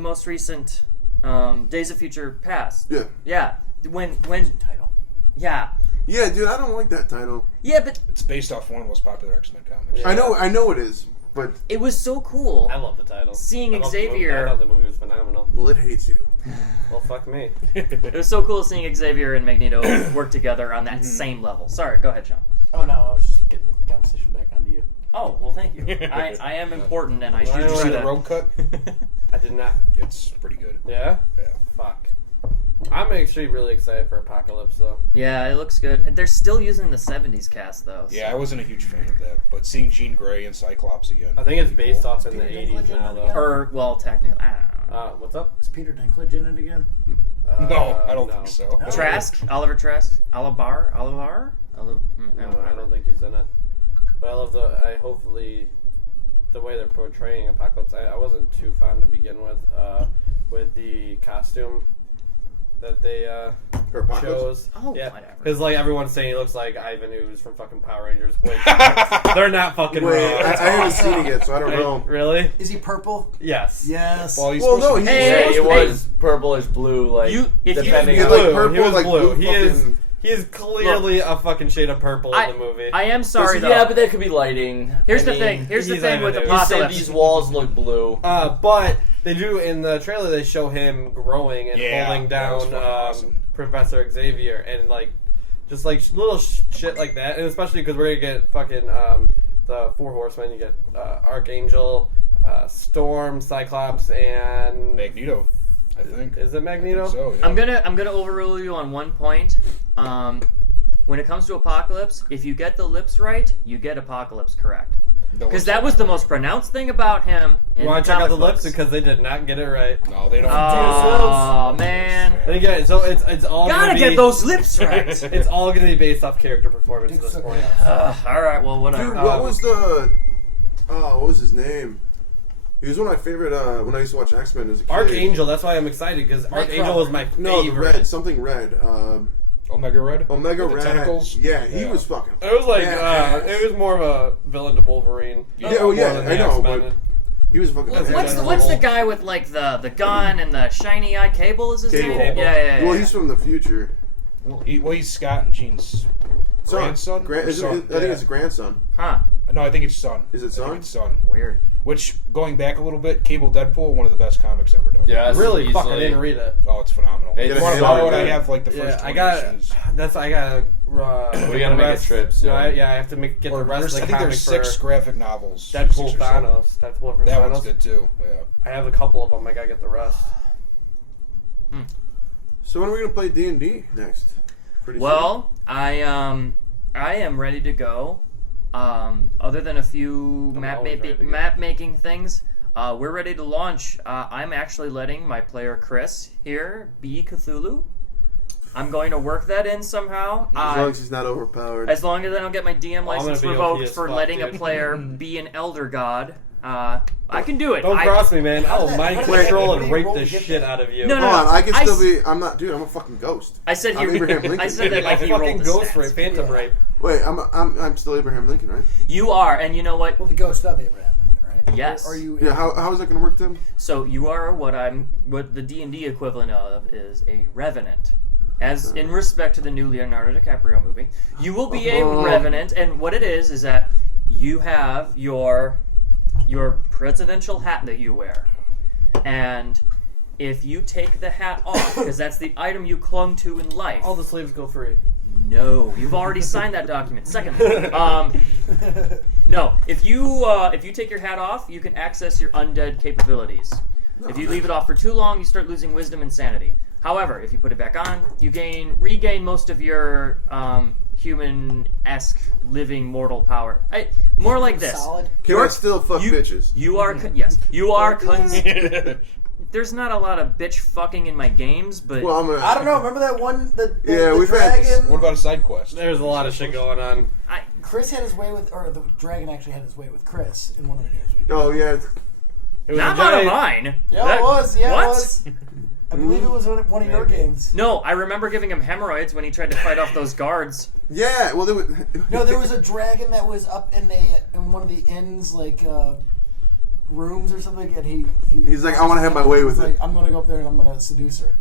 most recent Days of Future Past. Yeah. When Title. yeah. Yeah, dude, I don't like that title. Yeah, but It's based off one of the most popular X-Men comics. Yeah. I know it is, but it was so cool. I love the title. Seeing I love the movie. Xavier- I thought the movie was phenomenal. well, it hates you. Well, fuck me. It was so cool seeing Xavier and Magneto work together on that same level. Sorry, go ahead, Sean. Oh no, I was just getting the conversation back onto you. Oh, well, thank you. I am important, and I should Did you try see the to... road cut? I did not. It's pretty good. Yeah? Yeah. Fuck. I'm actually really excited for Apocalypse, though. Yeah, it looks good. They're still using the 70s cast, though. Yeah, I wasn't a huge fan of that, but seeing Jean Grey and Cyclops again. I think it's pretty based cool. off in the Peter 80s Dinklage now, in it though. again? Or, well, technically, I don't know. What's up? Is Peter Dinklage in it again? No, I don't no. think so. No. Trask? Oliver Trask? Oliver? No, I don't think he's in it. But I love hopefully the way they're portraying Apocalypse. I wasn't too fond to begin with the costume that they Or Apocalypse? chose. Oh, yeah, whatever. because like everyone's saying he looks like Ivan Ooze from fucking Power Rangers, which they're not fucking Wait, wrong. I haven't seen it yet, so I don't know. Really? Is he purple? Yes. Yes. Well, he's Well, supposed no, to be- he's Hey, Yeah, it supposed to was purplish blue, like, You- if you- depending He's on... like Blue. purple, He was like blue. blue fucking... He is clearly a fucking shade of purple in the movie. I am sorry, though. Yeah, but that could be lighting. Here's I the mean, thing. Here's the he's thing with Ivan Ooze. You said Apocalypse. these walls look blue. But they do in the trailer. They show him growing and Yeah, holding that was down fucking awesome. Professor Xavier, and like just like little shit like that. And especially because we're gonna get fucking the Four Horsemen. You get Archangel, Storm, Cyclops, and Magneto, I think. Is it Magneto? So, yeah. I'm gonna overrule you on one point. When it comes to Apocalypse, if you get the lips right, you get Apocalypse correct. Because that was the most pronounced thing about him. You want to check out the lips because they did not get it right. No, they don't. Oh man! And again, so it's all Gotta gonna get be, those lips right. It's all gonna be based off character performance at this point. All right, well, whatever. Dude, what was the Oh, what was his name? He was one of my favorite when I used to watch X-Men as a kid. Archangel. That's why I'm excited because Archangel was my favorite. No, the red, something red. Omega Red. Omega With the Red. tentacles? Yeah, he Yeah. was fucking. It was like badass. it was more of a villain to Wolverine. Yeah, oh, yeah, More than I the know, X-Men. but he was fucking. What's badass. the guy with like the gun and the shiny eye? Cable is his Cable. name? Yeah. Well, he's from the future. He's Scott and Jean's grandson. I or son? think it's a grandson. Huh. No, I think it's son. Is it I think son? it's son. Weird. Which, going back a little bit, Cable Deadpool, one of the best comics ever done. Yes, Really, fuck, I easily. didn't read it. Oh, it's phenomenal. It's If you want to so borrow it, I good. have like the first Yeah, 20 I got. issues. I gotta. We gotta make a trip soon. No, I have to get Or the rest there's, of I the think comic there's for 6 graphic novels. Deadpool 6 or 7. Thanos. Deadpool for That Thanos. one's good too. Yeah. I have a couple of them. I gotta get the rest. So when are we gonna play D&D next? Pretty Well, I am ready to go. Other than a few I'm map always ready to go. making things, we're ready to launch. I'm actually letting my player Chris here be Cthulhu. I'm going to work that in somehow. As long as he's not overpowered. As long as I don't get my DM I'm license gonna be revoked OP as for fuck, letting a dude. player be an elder god, I can do it. Don't cross me, man. How I'll did that- mind how did that- control how did and you rape roll the to get shit that? out of you. No, no, Hold on, I can I still s- be. I'm not, dude. I'm a fucking ghost. I said I'm you. Abraham Lincoln. I said that Like like he rolled fucking the ghost stats. rape, phantom rape. Wait, I'm still Abraham Lincoln, right? You are, and you know what? Well, the ghost of Abraham Lincoln, right? Yes. Or are you? Yeah. How is that gonna work, Tim? So you are what the D&D equivalent of is a revenant. As in respect to the new Leonardo DiCaprio movie, you will be a revenant, and what it is that you have your presidential hat that you wear, and if you take the hat off, because that's the item you clung to in life. All the sleeves go free. No, you've already signed that document. Second, no. If you take your hat off, you can access your undead capabilities. If you leave it off for too long, you start losing wisdom and sanity. However, if you put it back on, you regain most of your human-esque living mortal power. More like this. Solid. Can I still fuck bitches? You are yes. You are. There's not a lot of bitch fucking in my games, but Well, I'm I don't know. Remember that one? Yeah, the we've had this. dragon. What about a side quest? There's a lot of shit going on. Chris had his way with, or the dragon actually had his way with Chris in one of the games we did. Oh yeah. It was not a one of giant- mine. Yeah, That- it was. Yeah, what? it was. I believe it was one of your games. No, I remember giving him hemorrhoids when he tried to fight off those guards. Yeah. Well, there was. No, there was a dragon that was up in one of the inns, like rooms or something, and He's like, I want to have my way with he's it. like, I'm gonna go up there and I'm gonna seduce her,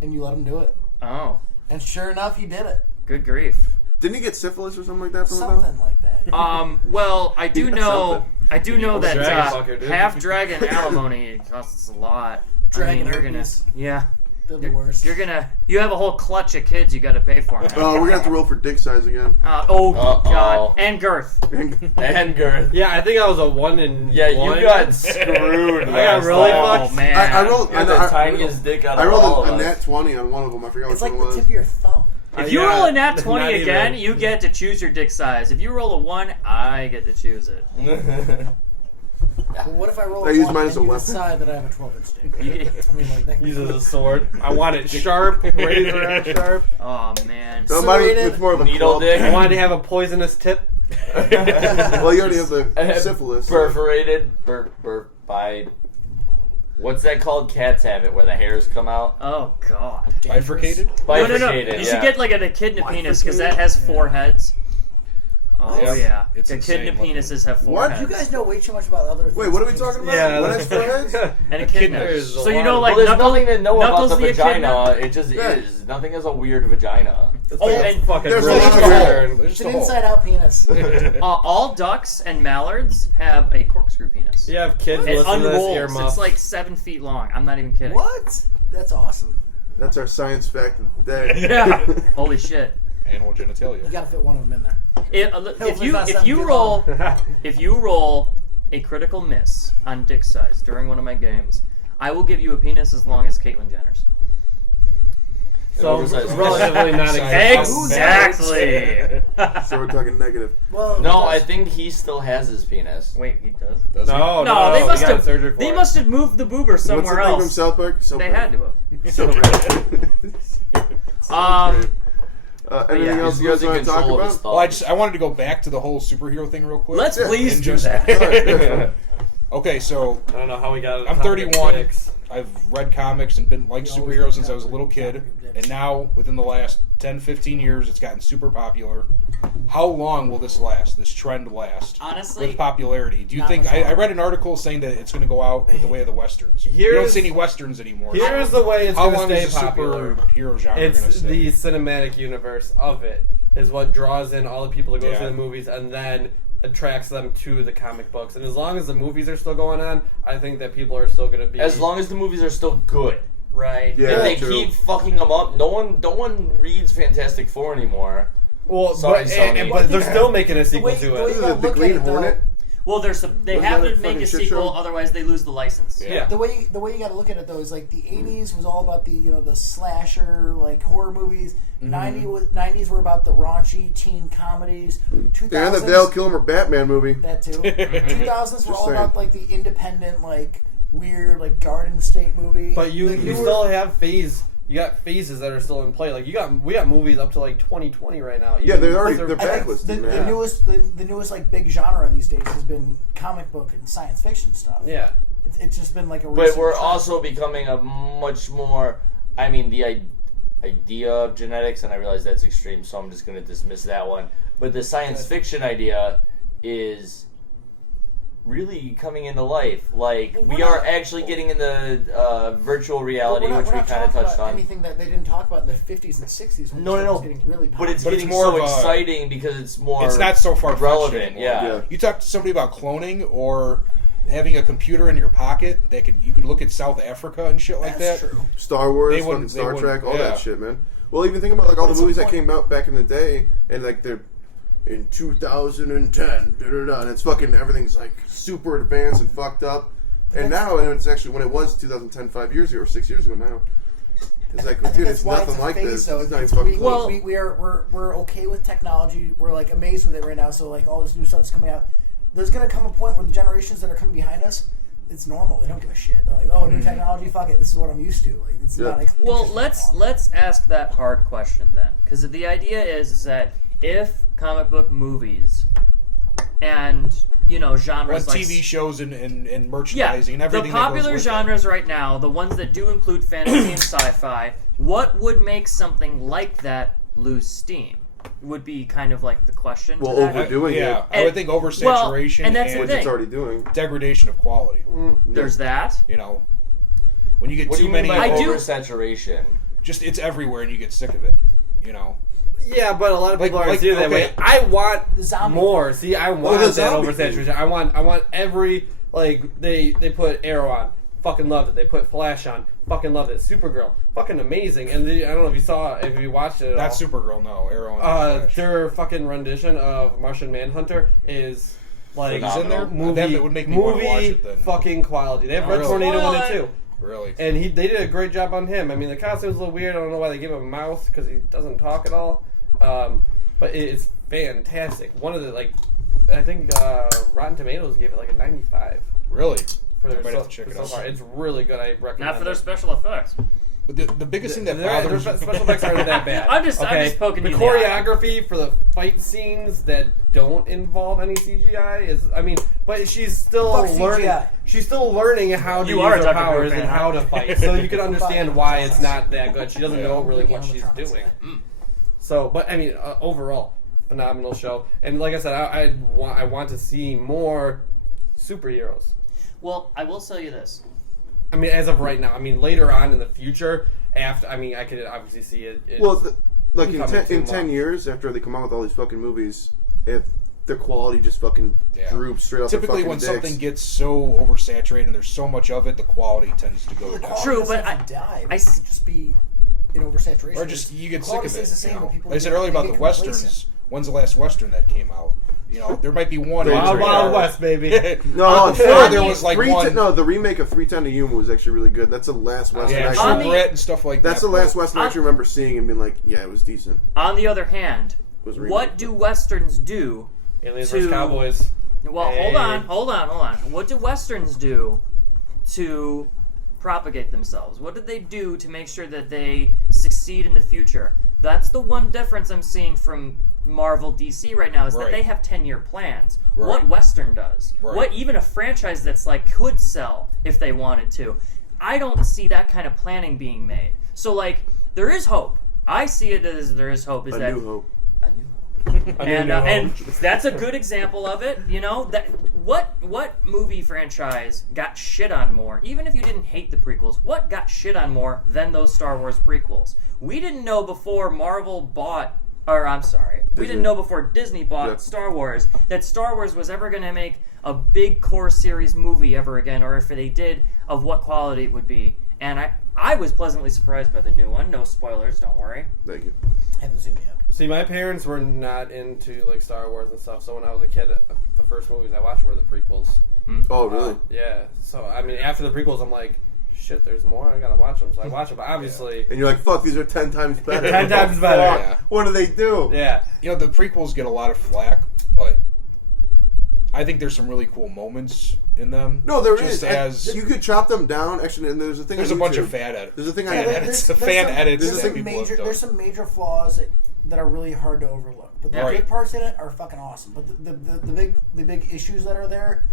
and you let him do it, Oh, and sure enough, he did it. good grief. Didn't he get syphilis or something like that from it? Something like that. Well, I do Yeah, know. something. I do know that dragon fucker, dude. half dragon alimony costs a lot. Dragon you're gonna, herpes. yeah, They're the worst. you have a whole clutch of kids you got to pay for. Now. Oh, we're gonna have to roll for dick size again. Oh Uh-oh. God, and girth. And girth. Yeah, I think I was a 1 in Yeah, one. you got screwed. I got really Oh fucked. man, I rolled. You're the tiniest dick out I of all rolled of a us. nat 20 on one of them. I forgot It's which like one it the was. tip of your thumb. If you Yeah, roll a nat not 20 again, even. you get to choose your dick size. If you roll a 1, I get to choose it. Well, what if I roll I a use 1 mine and as a you weapon. decide that I have a 12-inch dick? You get- I mean, like that. Uses a sword. I want it sharp, razor edge sharp. oh man. So mine Serrated. it's more of a Needle club. dick. I wanted to have a poisonous tip. Well, you already have the syphilis. so- Perforated. By. What's that called? Cats have it where the hairs come out. Oh God. Bifurcated? No. Bifurcated. You yeah. should get like an echidna penis because that has 4 heads. Oh Yeah. yeah. It's Echidna insane penises have 4 What? heads. You guys know way too much about other things. Wait, what are we talking about? Yeah. What has 4 heads? And echidna. There's a So you lot know of- like Well, there's Knuckles, nothing to know Knuckles about the the vagina. echidna? It just Yeah. is. Nothing is a weird vagina. Oh, and fucking there's really a lot of weird. There's It's just an a hole. inside-out penis. all ducks and mallards have a corkscrew penis. You have kids It listening to this unrolls. earmuffs. It's like 7 feet long. I'm not even kidding. What? That's awesome. That's our science fact of the day. Yeah. Holy shit. Animal genitalia. You gotta fit one of them in there. If you roll a critical miss on dick size during one of my games, I will give you a penis as long as Caitlyn Jenner's. So Oversized. relatively not Exactly. So we're talking negative. Well, No, I think he still has his penis. Wait, he does? Does he? No, No, they he must got have. surgery for They it. must have moved the boober What's the somewhere thing from else. South Park? So They had to have. So Anything else you guys want to talk about? Well, I wanted to go back to the whole superhero thing real quick. Let's please And do just- that. Okay, so I don't know how we got it. I'm 31. I've read comics and been like superheroes since I was a little kid. And now, within the last 10, 15 years, it's gotten super popular. How long will this last, this trend last? Honestly, with popularity. Do you not think... much I longer. read an article saying that it's going to go out with the way of the Westerns. You don't see any Westerns anymore. Here's the way it's How going long to is stay the popular. superhero genre going to It's stay? the cinematic universe of it is what draws in all the people to go Yeah. see the movies and then attracts them to the comic books. And as long as the movies are still going on, I think that people are still going to be... As long as the movies are still good. right. Yeah, If they true. keep fucking them up, no one reads Fantastic Four anymore. Well, Sorry, but, Sony. but they're still making a The sequel way, to the way it. you The gotta look Green at it, though, Hornet? Well, they Wasn't have that to a make fucking a shit sequel, show? otherwise they lose the license. Yeah. the way you got to look at it though is like the 80s was all about the the slasher like horror movies. 90s were about the raunchy teen comedies. 2000s And the Val Kilmer Batman movie. that too. 2000s were all saying. about like the independent like weird like Garden State movie. But you The newer- still have you got phases that are still in play. Like we got movies up to like 2020 right now. Yeah, they're already Those are- they're I think backlisted, the man. newest like big genre these days has been comic book and science fiction stuff. Yeah. It's just been like a. But recent we're trend. also becoming a much more. I mean, the idea of genetics, and I realize that's extreme, so I'm just going to dismiss that one. But the science fiction idea is really coming into life. Like, Well, we we're are not- actually getting into virtual But reality, we're which not we kind of talking touched about on. Anything that they didn't talk about in the 50s and 60s. When No, this no, was no. getting really But it's popular. getting more so of a- exciting because it's more. It's not so far relevant. anymore. Yeah. Yeah. You talk to somebody about cloning or having a computer in your pocket that you could look at South Africa and shit like That's that. true. Star Wars, They fucking wouldn't- Star they Trek, all wouldn't- that yeah. shit, man. Well, even think about like all But the at some movies that point- came out back in the day, and like they're in 2010, and it's fucking everything's like super advanced and fucked up. And now, and it's actually when it was 2010, 5 years ago or 6 years ago now. It's like, I think dude, that's it's why nothing it's a like phase, this. though. It's not It's- even fucking Well- close. we're okay with technology. We're like amazed with it right now. So like all this new stuff is coming out. There's gonna come a point where the generations that are coming behind us, it's normal. They don't give a shit. They're like, oh, new technology, fuck it. This is what I'm used to. Like it's Yeah. not. Well, interesting let's ask that hard question then, because the idea is that if comic book movies and When genres like TV shows and yeah, merchandising and the everything popular that goes with genres right now, the ones that do include fantasy and sci-fi, what would make something like that lose steam? Would be kind of like the question. Well, to that. overdoing yeah, it, I would think oversaturation and that's the which thing. it's already doing. degradation of quality. There's that. When you get What do too you mean many, by I do- oversaturation? just it's everywhere and you get sick of it. Yeah, but a lot of people Like- aren't seeing it that okay. way. I want The zombie more. See, I want the that zombie oversaturation. I want every they put Arrow on, fucking loved it. They put Flash on, fucking loved it. Supergirl, fucking amazing. And I don't know if you watched it at Not all. Supergirl, no. Arrow and Flash. Their fucking rendition of Martian Manhunter is like He's in there? movie, Then it would make me wanna movie watch it then. fucking quality. They have Red Really? Tornado in it Spoiler. too. Really? And they did a great job on him. I mean, the costume's a little weird. I don't know why they give him a mouth because he doesn't talk at all. But it's fantastic. One of the I think Rotten Tomatoes gave it like a 95 Really? for I their might have to check it so out. far. It's really good. I recommend. Not for their it. special effects. But the biggest thing that Their bothers special effects aren't that bad. I'm just poking the you in the eye. choreography for the fight scenes that don't involve any CGI is, but she's still Fuck learning. CGI. She's still learning how to You use are a her Dr. Who powers fan, and huh? how to fight, so you can understand Fuck. why it's not that good. She doesn't know really what she's Animatronics, doing. yeah. So, but overall, phenomenal show. And like I said, I want to see more superheroes. Well, I will tell you this. As of right now. Later on in the future, after, I could obviously see it. Well, like in becoming too 10 much. years after they come out with all these fucking movies, if the quality just fucking Yeah. droops straight off Typically, their when fucking something dicks. gets so oversaturated and there's so much of it, the quality tends to go The down. quality True, doesn't but have to die. I It could just be in oversaturation. Or just you get The sick quality of it. stays the same, but people Like I said get- earlier about they the get westerns. complacent. When's the last western that came out? There might be one. Wild on Wild the Wild radar. West, baby. No, Before there was like 310 one. No, the remake of 310 to Yuma was actually really good. That's the last Western. Yeah, actually, On True the- Grit and stuff like that's that. the last but- Western I actually remember seeing and being like, yeah, it was decent. On the other hand, It was a remake. what do westerns do? Aliens To- vs. Cowboys. Well, Hey. hold on. What do westerns do to propagate themselves? What did they do to make sure that they succeed in the future? That's the one difference I'm seeing from Marvel DC right now is that Right. they have 10-year plans. Right. What Western does, Right. what even a franchise that's like could sell if they wanted to. I don't see that kind of planning being made. So like there is hope. I see it as there is hope. Is A that new hope. a new hope? And that's a good example of it. You know that what movie franchise got shit on more? Even if you didn't hate the prequels, what got shit on more than those Star Wars prequels? We didn't know before Marvel bought. Or I'm sorry, we didn't know before Disney bought Star Wars that Star Wars was ever going to make a big core series movie ever again, or if they did, of what quality it would be. And I was pleasantly surprised by the new one. No spoilers, don't worry. Thank you. Haven't seen it yet. See, my parents were not into like Star Wars and stuff, so when I was a kid, the first movies I watched were the prequels. Oh, really? Yeah. So I mean, after the prequels, I'm like, shit, there's more. I gotta watch them. So I watch them, but obviously, And you're like, fuck, these are 10 times better. 10 times Fuck. better. Yeah. What do they do? yeah. You know, the prequels get a lot of flack, but I think there's some really cool moments in them. No, there Just is. as You could chop them down. Actually, and there's a thing. there's on a bunch YouTube. of fan edits. There's a thing on fan YouTube. edits. There's Fan some- edits there's that some people major, have done. there's some major flaws that are really hard to overlook, but the Right. good parts in it are fucking awesome. But the big issues that are there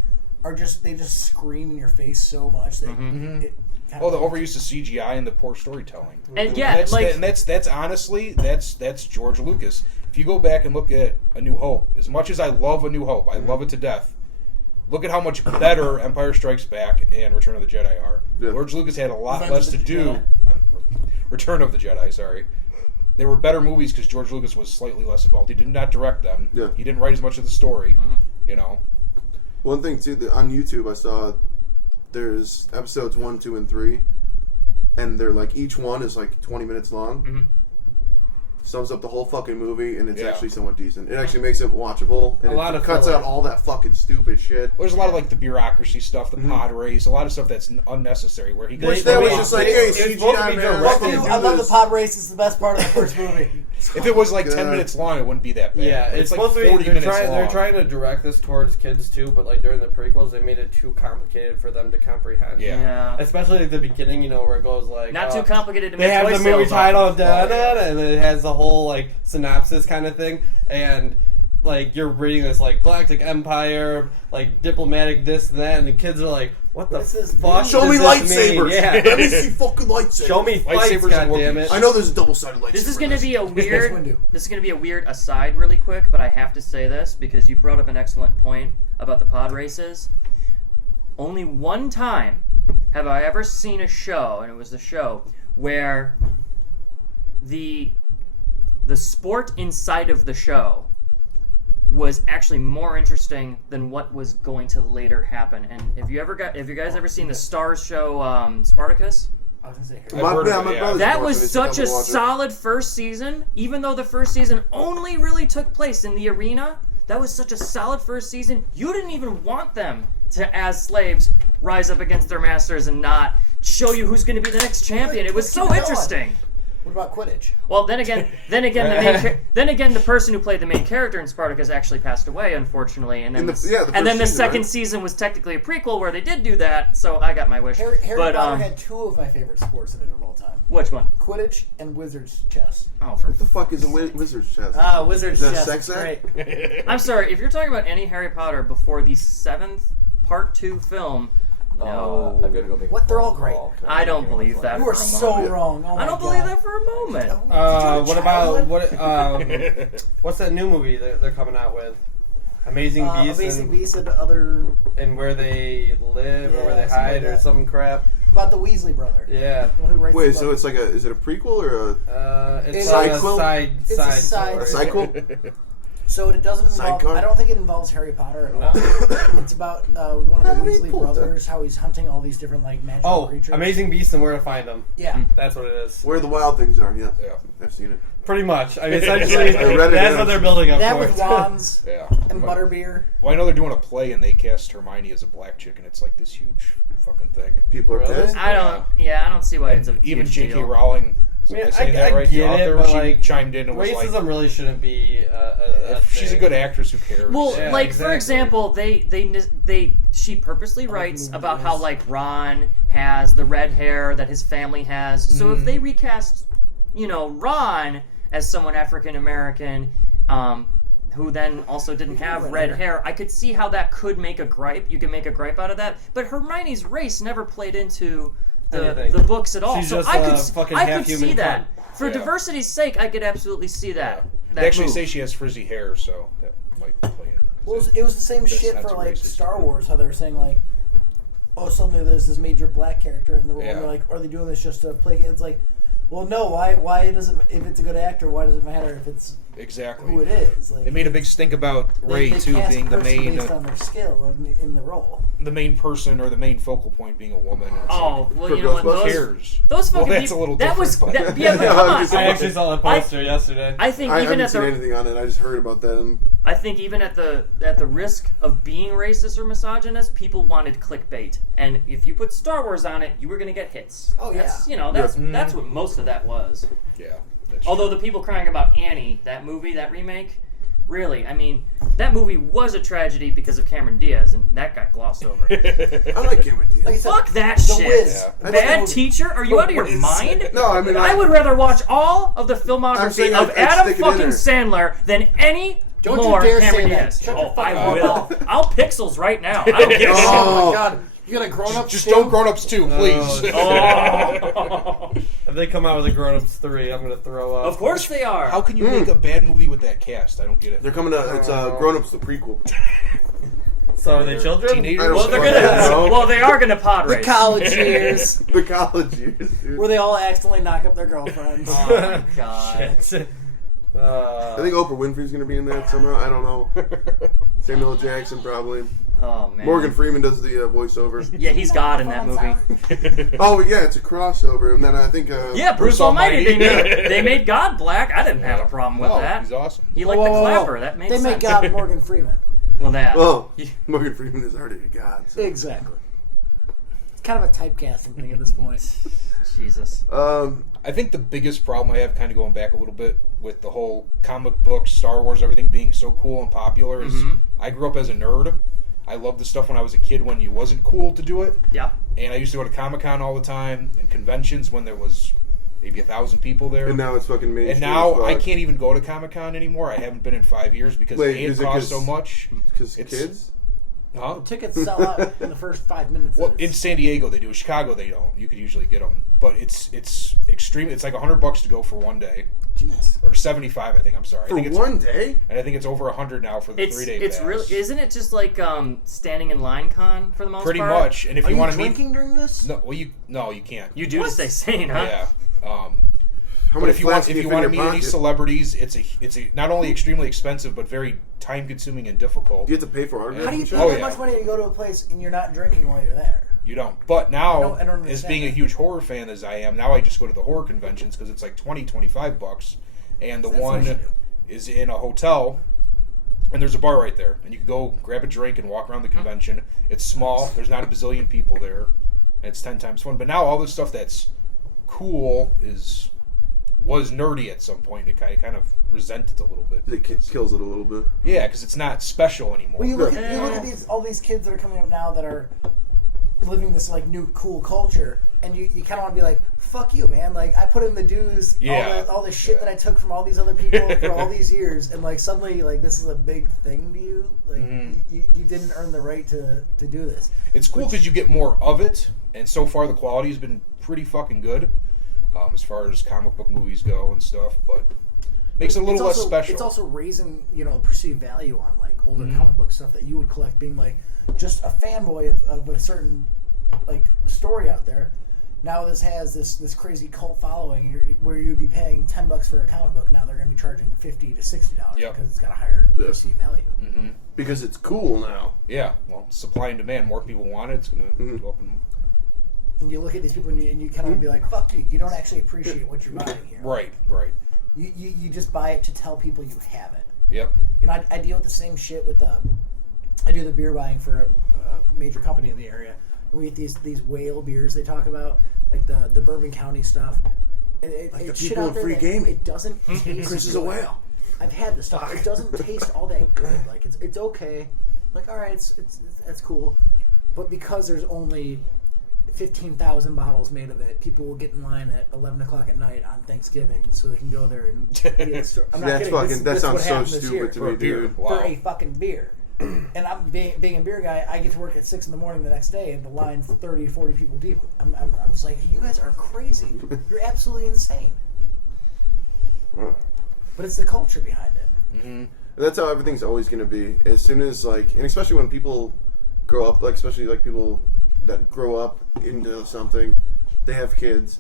are just they just scream in your face so much that it kind Oh, the overuse of CGI and the poor storytelling. And yeah, that's, like that's honestly that's George Lucas. If you go back and look at A New Hope, as much as I love A New Hope, I love it to death. Look at how much better Empire Strikes Back and Return of the Jedi are. Yeah. George Lucas had a lot Revenge less of to the do. Jedi. Return of the Jedi, sorry. They were better movies because George Lucas was slightly less involved. He did not direct them. Yeah. He didn't write as much of the story. You know. One thing too, on YouTube, I saw there's episodes 1, 2, and 3, and they're like each one is like 20 minutes long. Sums up the whole fucking movie, and it's Yeah. actually somewhat decent. It actually makes it watchable, and A lot it of cuts filler. out all that fucking stupid shit. There's a lot of like the bureaucracy stuff, the pod race, a lot of stuff that's unnecessary. Where he Which goes, that was They- just like, they- hey, it's supposed to CGI be man, direct. fucking do I love the this. pod race. It's the best part of the first movie. if it was like God. 10 minutes long, it wouldn't be that bad. Yeah, But it's like supposed to be. 40 They're minutes trying, long. they're trying to direct this towards kids too, but like during the prequels, they made it too complicated for them to comprehend. Yeah. Especially at the beginning, you know, where it goes like not too complicated to They make have toy the movie sales title, off of. da, da, da, and it has the whole like synopsis kind of thing, and like you're reading this like Galactic Empire, like diplomatic this and that, and the kids are like, "What the What is this fuck? Show does me this mean?" lightsabers. Yeah, Let me see fucking lightsabers. show me fights, Lightsabers and goddammit. Wookiees. I know there's a double-sided lightsaber. This is in going to be a Yes, weird. we do. This is going to be a weird aside, really quick, but I have to say this because you brought up an excellent point about the pod races. Only one time have I ever seen a show, and it was the show where the sport inside of the show was actually more interesting than what was going to later happen. And have you guys ever seen the Stars show Spartacus? I was gonna say I've heard of it, yeah. brother's That watching was it. such a He's watching it. solid first season, even though the first season only really took place in the arena. That was such a solid first season. You didn't even want them to, as slaves, rise up against their masters and not show you who's going to be the next champion. It was Keep so it going. interesting. What about Quidditch? Well, then again, the person who played the main character in Spartacus actually passed away, unfortunately, and then The and first then the season, second right? season was technically a prequel where they did do that. So I got my wish. Harry but Potter had two of my favorite sports in it of all time: which one? Quidditch and Wizard's chess. Oh, for What the fuck is a wizard's chest? Wizard's Is that a chess. sex It's act? great. I'm sorry, if you're talking about any Harry Potter before the 7th Part 2 film, no. I've got to go make. What? They're all great. I don't believe that. You for are a so moment. wrong. Oh my I don't God. believe that for a moment. Did you have a What about childhood? what's that new movie that they're coming out with? Amazing Beasts Amazing Beasts and other and where they live or where Yeah, they something like hide or that. some crap. about the Weasley brother. Yeah. The one who writes Wait, the so book. it's like is it a prequel or a It's It's like a a sequel? side It's a side side story. cycle? So it doesn't involve. Sidecar? I don't think it involves Harry Potter at all. It's about one of the Harry Weasley Potter. brothers, how he's hunting all these different like magical Oh, creatures. Amazing Beasts and Where to Find Them. Yeah. That's what it is. Where the wild things are? Yeah, Yeah. I've seen it. Pretty much. I mean, essentially, I read it, that's yeah. what they're building up That towards. with wands Yeah. and butterbeer. Well, I know they're doing a play and they cast Hermione as a black chick, and it's like this huge fucking thing. People are Really? pissed. I don't. Yeah, I don't see why it's a Even huge J.K. deal. Rowling, is I mean, I saying that I right? get The it, author, but she like, chimed in and was racism like, really shouldn't be a if she's a thing. good actress, who cares? Well, Yeah, like for exactly. example, she purposely writes about how like Ron has the red hair that his family has. So if they recast, Ron as someone African American, who then also didn't have red hair. I could see how that could make a gripe. You can make a gripe out of that. But Hermione's race never played into the books at all. She's so just I a could fucking I could half-human see that. cunt. For diversity's sake, I could absolutely see that. They actually move. say she has frizzy hair, so that might play in. Well, it was the same That's shit not for too like racist. Star Wars. How they were saying like, oh, suddenly there's this major black character in the role. Yeah. And they're like, are they doing this just to play? It's like, well, no. Why does it? If it's a good actor, why does it matter if it's Exactly. who it is? Like, They made a big stink about Rey they too cast being the person main based on their skill in the role. person or the main focal point being a woman. And it's Oh, well, For you know what? like, Ghostbusters? who Those, cares? those fucking Well, that's people. a little that was different, but- yeah, but Yeah, come I'm on. just- I actually saw the poster yesterday. I think I even haven't at seen the anything on it. I just heard about that. And I think even at the risk of being racist or misogynist, people wanted clickbait, and if you put Star Wars on it, you were going to get hits. Oh, yeah. That's, that's what most of that was. Yeah. That's Although the people crying about Annie, that movie, that remake, really, I mean, that movie was a tragedy because of Cameron Diaz, and that got glossed over. I like Cameron Diaz. Like I said, Fuck that The shit. Wiz. Yeah. Bad teacher? Are you out of your Wiz. mind? No, I mean I would rather watch all of the I'm filmography saying of I'd Adam stick it in fucking there. Sandler than any Don't you more dare Cameron say that. Diaz. Shut your Oh, fucking I will. mouth. I'll pixels right now. I don't give a shit. Oh my god, you got a grown up. Just don't grown-ups too, please. Oh. If they come out with a Grown Ups 3, I'm gonna throw up. Of course they are. How can you make a bad movie with that cast? I don't get it. They're coming to. It's Grown Ups, the prequel. So are they children? Teenagers? I don't Well, they're fucking know. gonna. Well, they are gonna pod The race. college years The college years, dude. where they all accidentally knock up their girlfriends. Oh my god. Shit. I think Oprah Winfrey's gonna be in that somehow. I don't know. Samuel L. Jackson probably. Oh man. Morgan Freeman does the voiceover. Yeah, he's God in that movie. Oh yeah, it's a crossover, and then I think. Yeah, Bruce Bruce Almighty. Almighty. They made God black. I didn't have a problem with No, that. he's awesome. He liked the clapper. That made They sense. make God Morgan Freeman. Well, that. Well, Morgan Freeman is already a god. So. Exactly. It's kind of a typecasting thing at this point. Jesus. I think the biggest problem I have, kind of going back a little bit, with the whole comic books, Star Wars, everything being so cool and popular is I grew up as a nerd. I loved the stuff when I was a kid when you wasn't cool to do it. Yeah. And I used to go to Comic-Con all the time and conventions when there was maybe 1,000 people there. And now it's fucking mainstream. And now as I fuck. can't even go to Comic-Con anymore. I haven't been in 5 years because Wait, it is it costs 'cause- so much. Because It's- kids. Huh? Tickets sell out in the first 5 minutes. Well, that in it's- San Diego they do. In Chicago they don't. You could usually get them, but it's extreme. It's like $100 to go for one day, Jeez. or 75. I think. I'm sorry. I For think it's, one day? and I think it's over 100 now for the It's 3-day it's pass. really isn't it just like standing in line con for the most pretty part? much. And if Are you you want to meet, drinking during this? no, well you can't. You do to stay sane, huh? Yeah. How But many if you want flasks if can you fit want to in meet your any pocket? celebrities, it's a not only extremely expensive but very time consuming and difficult. You have to pay for autographs. How do you and pay shit? Oh, that yeah. much money to go to a place and you're not drinking while you're there? You don't. But now, I don't as understand being a that. huge horror fan as I am, now I just go to the horror conventions because it's like $20-$25, and the That's one what you do. is in a hotel, and there's a bar right there, and you can go grab a drink and walk around the convention. It's small. There's not a bazillion people there, and it's 10 times fun. But now all this stuff that's cool was nerdy at some point. It kind of resent it a little bit. It kills it a little bit. Yeah, because it's not special anymore. Well, you look at all these kids that are coming up now that are living this like new cool culture, and you kind of want to be like, fuck you, man. Like, I put in the dues, Yeah. all the shit that I took from all these other people for all these years, and like suddenly like this is a big thing to you. Like you didn't earn the right to do this. It's cool because you get more of it, and so far the quality has been pretty fucking good as far as comic book movies go and stuff, but makes it a little It's less also- special. It's also raising, perceived value on like older comic book stuff that you would collect, being like just a fanboy of a certain like story out there. Now this has this crazy cult following where you'd be paying $10 for a comic book. Now they're going to be charging $50 to $60 Yep. because it's got a higher perceived value. Because it's cool now. Yeah, well, supply and demand. More people want it. It's going to go up. And you look at these people and you kind of be like, "Fuck you! You don't actually appreciate what you're buying here. Right. You just buy it to tell people you have it." Yep. I deal with the same shit with I do the beer buying for a major company in the area, and we get these whale beers they talk about, like the Bourbon County stuff. Like the shit people out in there free that gaming. It doesn't taste. Chris is a good. whale. I've had this stuff. It doesn't taste all that good. Like it's okay. Like all right, it's that's cool, but because there's only 15,000 bottles made of it. People will get in line at 11 o'clock at night on Thanksgiving so they can go there and get a store. I'm not That's kidding. fucking. That This is sounds what so happened this year. stupid to me, dude. For Wow. a fucking beer. And I'm being a beer guy, I get to work at 6 in the morning the next day, and the line's 30 to 40 people deep. I'm just like, you guys are crazy. You're absolutely insane. But it's the culture behind it. Mm-hmm. That's how everything's always going to be. As soon as, like, and especially when people grow up, like, especially, like, people that grow up into something, they have kids,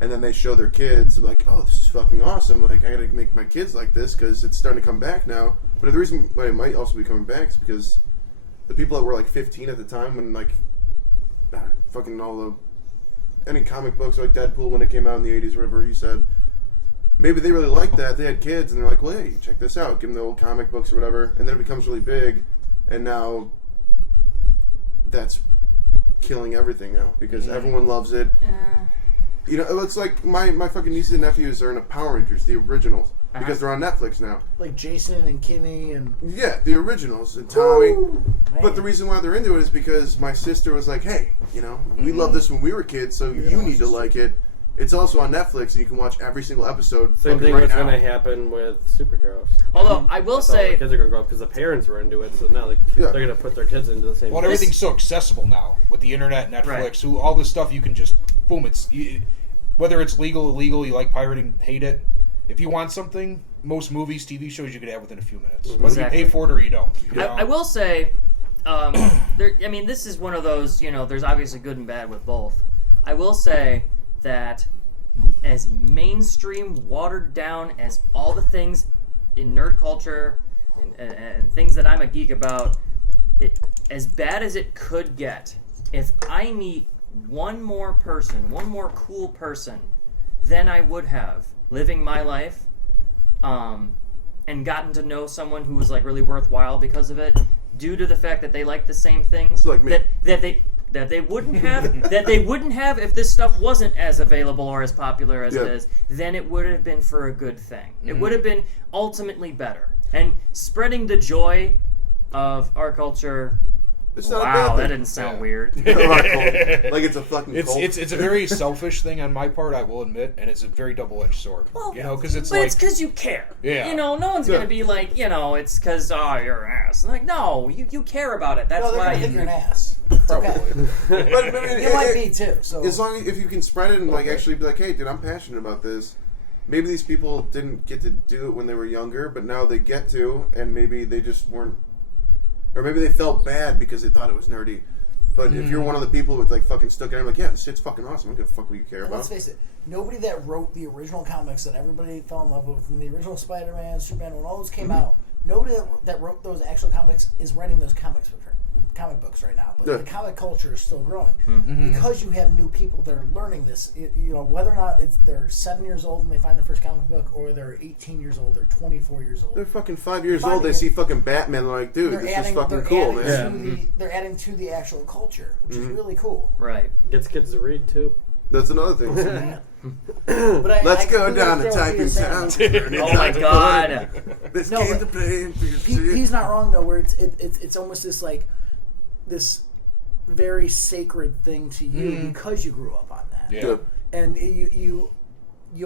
and then they show their kids, like, oh, this is fucking awesome. Like, I got to make my kids like this because it's starting to come back now. But the reason why it might also be coming back is because the people that were, like, 15 at the time when, like, fucking all the, any comic books, like Deadpool when it came out in the 80s, whatever he said, maybe they really liked that. They had kids, and they're like, well, hey, check this out. Give them the old comic books or whatever. And then it becomes really big, and now that's killing everything now because everyone loves it. You know, it's like my fucking nieces and nephews are in a Power Rangers, the originals, because they're on Netflix now. Like Jason and Kimmy and... Yeah, the originals and Tommy. Man. But the reason why they're into it is because my sister was like, hey, you know, we loved this when we were kids, so you need to like it. It's also on Netflix, and you can watch every single episode. Same thing right that's now. going to happen with superheroes. Although I will That's how say, the kids are going to grow up because the parents were into it, so now they're going to put their kids into the same. Well, everything's so accessible now with the internet, Netflix, Right. all this stuff. You can just boom. Whether it's legal, illegal, you like pirating, hate it. If you want something, most movies, TV shows, you could have within a few minutes. Whether Exactly. you pay for it or you don't. You know? I will say, this is one of those, there's obviously good and bad with both. I will say that as mainstream, watered down as all the things in nerd culture and things that I'm a geek about, as bad as it could get, if I meet one more cool person than I would have living my life, and gotten to know someone who was like really worthwhile because of it, due to the fact that they like the same things Like me. that they wouldn't have if this stuff wasn't as available or as popular as it is, then it would have been for a good thing. It would have been ultimately better. And spreading the joy of our culture. It's not a Wow, bad that thing. didn't sound weird. Like it's a fucking cult. It's a very selfish thing on my part, I will admit, and it's a very double-edged sword. Well, Because it's but like it's because you care. Yeah. No one's gonna be like, it's because you're an ass. Like, no, you care about it. That's No, they're why. gonna think you're an ass. It's okay. probably. But I mean, You might be too. So as long as if you can spread it and like actually be like, hey, dude, I'm passionate about this. Maybe these people didn't get to do it when they were younger, but now they get to, and maybe they just weren't, or maybe they felt bad because they thought it was nerdy. But if you're one of the people who like fucking stuck in, like, yeah, this shit's fucking awesome. I'm gonna fuck what you care And about. let's face it, nobody that wrote the original comics that everybody fell in love with, from the original Spider-Man, Superman, when all those came out, nobody that wrote those actual comics is writing those comic books right now. But Yeah. the comic culture is still growing because you have new people that are learning this. Whether or not they're 7 years old and they find their first comic book, or they're 18 years old, or 24 years old. They're fucking 5 years Finding old. They it- see fucking Batman. They're like, dude, this is fucking cool, man. They're adding to the actual culture, which is really cool. Right. Gets kids to read too. That's another thing. But Let's I go completely down to understand what typing you're saying. sounds. Oh my god. This No, game but to play. He's not wrong though. Where it's almost this like this very sacred thing to you because you grew up on that. Yeah. And you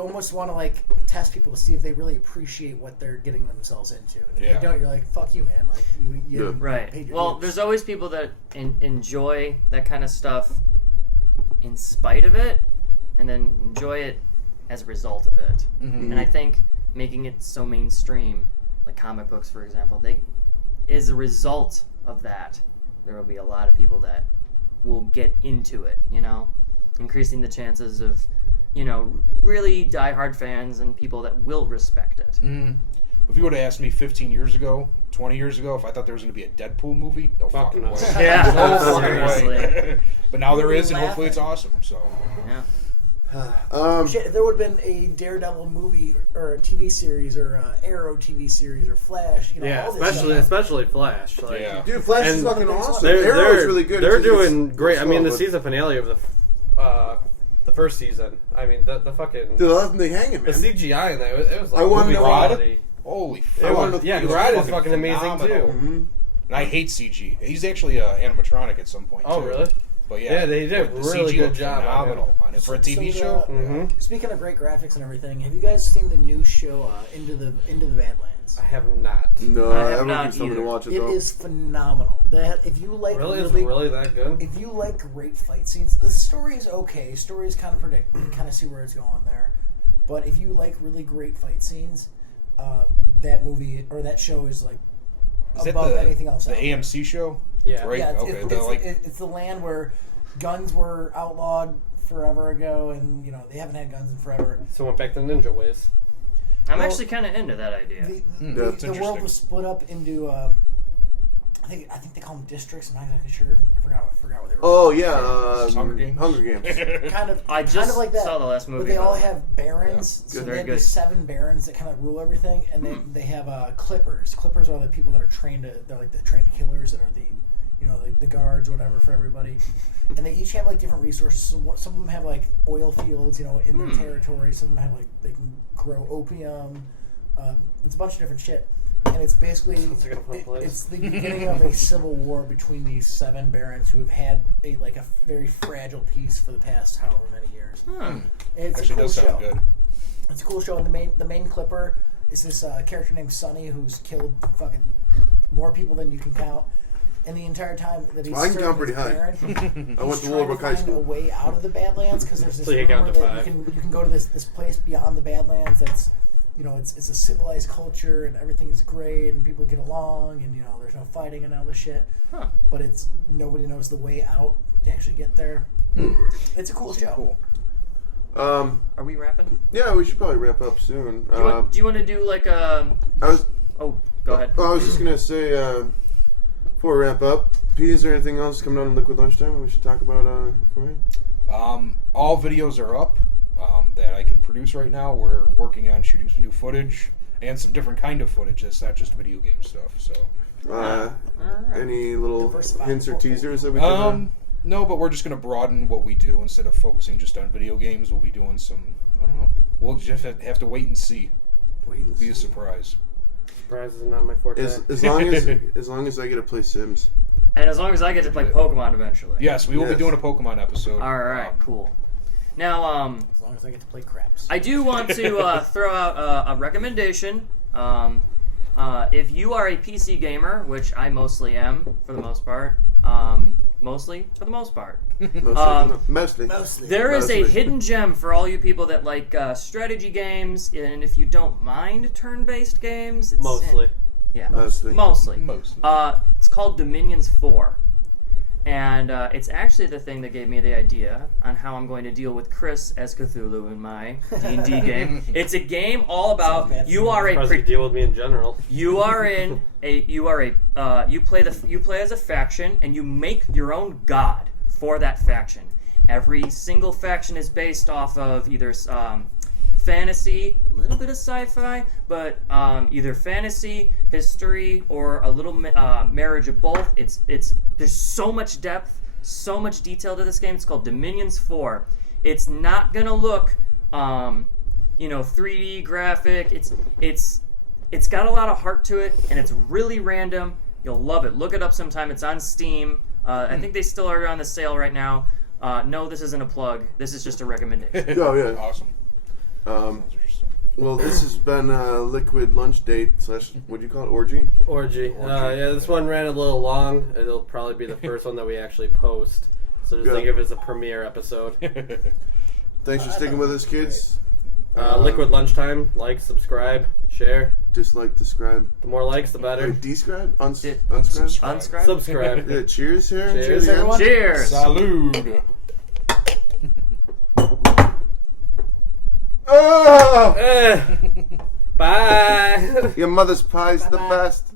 almost want to like test people to see if they really appreciate what they're getting themselves into. And if Yeah. you don't, you're like, fuck you, man. Like you Right. paid your Well, dues. there's always people that enjoy that kind of stuff in spite of it, and then enjoy it as a result of it. And I think making it so mainstream, like comic books, for example, as a result of that, there will be a lot of people that will get into it. Increasing the chances of, really diehard fans and people that will respect it. If you would have asked me 15 years ago, 20 years ago, if I thought there was going to be a Deadpool movie, no Fuck fucking no. way. Yeah, No fucking seriously. way. But now there We is, and laugh hopefully at it's awesome. So Yeah. Shit, if there would have been a Daredevil movie or a TV series or a Arrow TV series or Flash, Yeah, all this stuff. especially Flash. Like, yeah. Dude, Flash is And fucking awesome. They're, Arrow's really good. They're It's- doing it's great. I mean, the slow, season finale of the first season. I mean, the fucking Dude, I love them hanging, the man. CGI in that. It was like I wanna movie know- quality. Holy It fuck. was, yeah, He was Grodd is fucking amazing phenomenal. too. Mhm. And I hate CG. He's actually animatronic at some point. Oh, too. really? But yeah, Yeah, they did a the really CG good looked job on phenomenal on it for a TV So show. Mhm. Speaking of great graphics and everything, have you guys seen the new show Into the Badlands? I have not. No, I have everyone not keeps telling me to either. watch it It though. is phenomenal. That if you like Really? Is it really that good? if you like great fight scenes, the story is okay. Story is kind of predictable. You kind of see where it's going there. But if you like really great fight scenes, that movie or that show is like Is that above anything else. the out there. AMC show? Yeah. Right? Yeah, it's, Okay, it's, they're like- it's the land where guns were outlawed forever ago, and they haven't had guns in forever. So went back to ninja ways. I'm Well, actually kind of into that idea. The, Yeah, it's the world interesting. was split up into I think they call them districts. I'm not exactly sure. I forgot what they were. Oh yeah, Hunger Games. Hunger Games. Kind of. I just kind of like that. saw the last movie. But they by all the way. have barons. Yeah. So Very they have good. these 7 barons that kind of rule everything, and then they have clippers. Clippers are the people that are trained. They're like the trained killers that are the guards, whatever, for everybody. And they each have like different resources. So some of them have like oil fields, in their territory. Some of them have like they can grow opium. It's a bunch of different shit. And it's basically Sounds like a fun place. it's the beginning of a civil war between these 7 barons who have had a very fragile peace for the past however many years. And it's Actually, a cool does show. sound good. It's a cool show, and the main clipper is this character named Sonny who's killed fucking more people than you can count. And the entire time that he's Well, I can count serving pretty as high. Baron, I went he's to trying Willowbrook High find School. a way out of the Badlands because there's this So you count rumor to that 5. you can go to this place beyond the Badlands that's it's a civilized culture and everything is great and people get along and there's no fighting and all this shit. Huh. But it's nobody knows the way out to actually get there. It's a cool show. Cool. Are we wrapping? Yeah, we should probably wrap up soon. Do you want to do like a? I was Oh, go ahead. I was just gonna say before we wrap up, Pete, is there anything else coming out on Liquid Lunchtime we should talk about for me? All videos are up that I can produce right now. We're working on shooting some new footage and some different kind of footage. It's not just video game stuff. So, Alright. Any little Diversify hints or portfolio. teasers that we can? no, but we're just gonna broaden what we do instead of focusing just on video games. We'll be doing some. I don't know. We'll just have to wait and see. It'll be a surprise. Surprise is not my forte. As long as I get to play Sims. And as long as I get to play Pokemon eventually. Yes, we will be Yes. doing a Pokemon episode. All right. Cool. Now, As long as I get to play craps. I do want to throw out a recommendation. If you are a PC gamer, which I mostly am for the most part, Mostly. there is a Mostly. hidden gem for all you people that like strategy games, and if you don't mind turn-based games, it's, Mostly. yeah, Mostly. mostly. Mostly. It's called Dominions 4. And it's actually the thing that gave me the idea on how I'm going to deal with Chris as Cthulhu in my D&D game. It's a game all about you are a Surprised you deal with me in general. you play as a faction and you make your own god for that faction. Every single faction is based off of either fantasy, a little bit of sci-fi, but either fantasy, history, or a little marriage of both. There's so much depth, so much detail to this game. It's called Dominions 4. It's not gonna look, 3D graphic. It's got a lot of heart to it, and it's really random. You'll love it. Look it up sometime. It's on Steam. I think they still are on the sale right now. No, this isn't a plug. This is just a recommendation. Oh, yeah. Awesome. Sounds interesting. Well, this has been Liquid Lunch Date / what do you call it? Orgy? Orgy. Yeah, this one ran a little long. It'll probably be the first one that we actually post. So just Yeah. think of it as a premiere episode. Thanks for sticking with us, kids. Liquid Lunchtime. Like, subscribe, share. Dislike, describe. The more likes, the better. Describe? Unscribe? Unscribe? Subscribe. Yeah, cheers here. Cheers, again. everyone. Cheers! Salud. Oh! Bye. Your mother's pie's the best.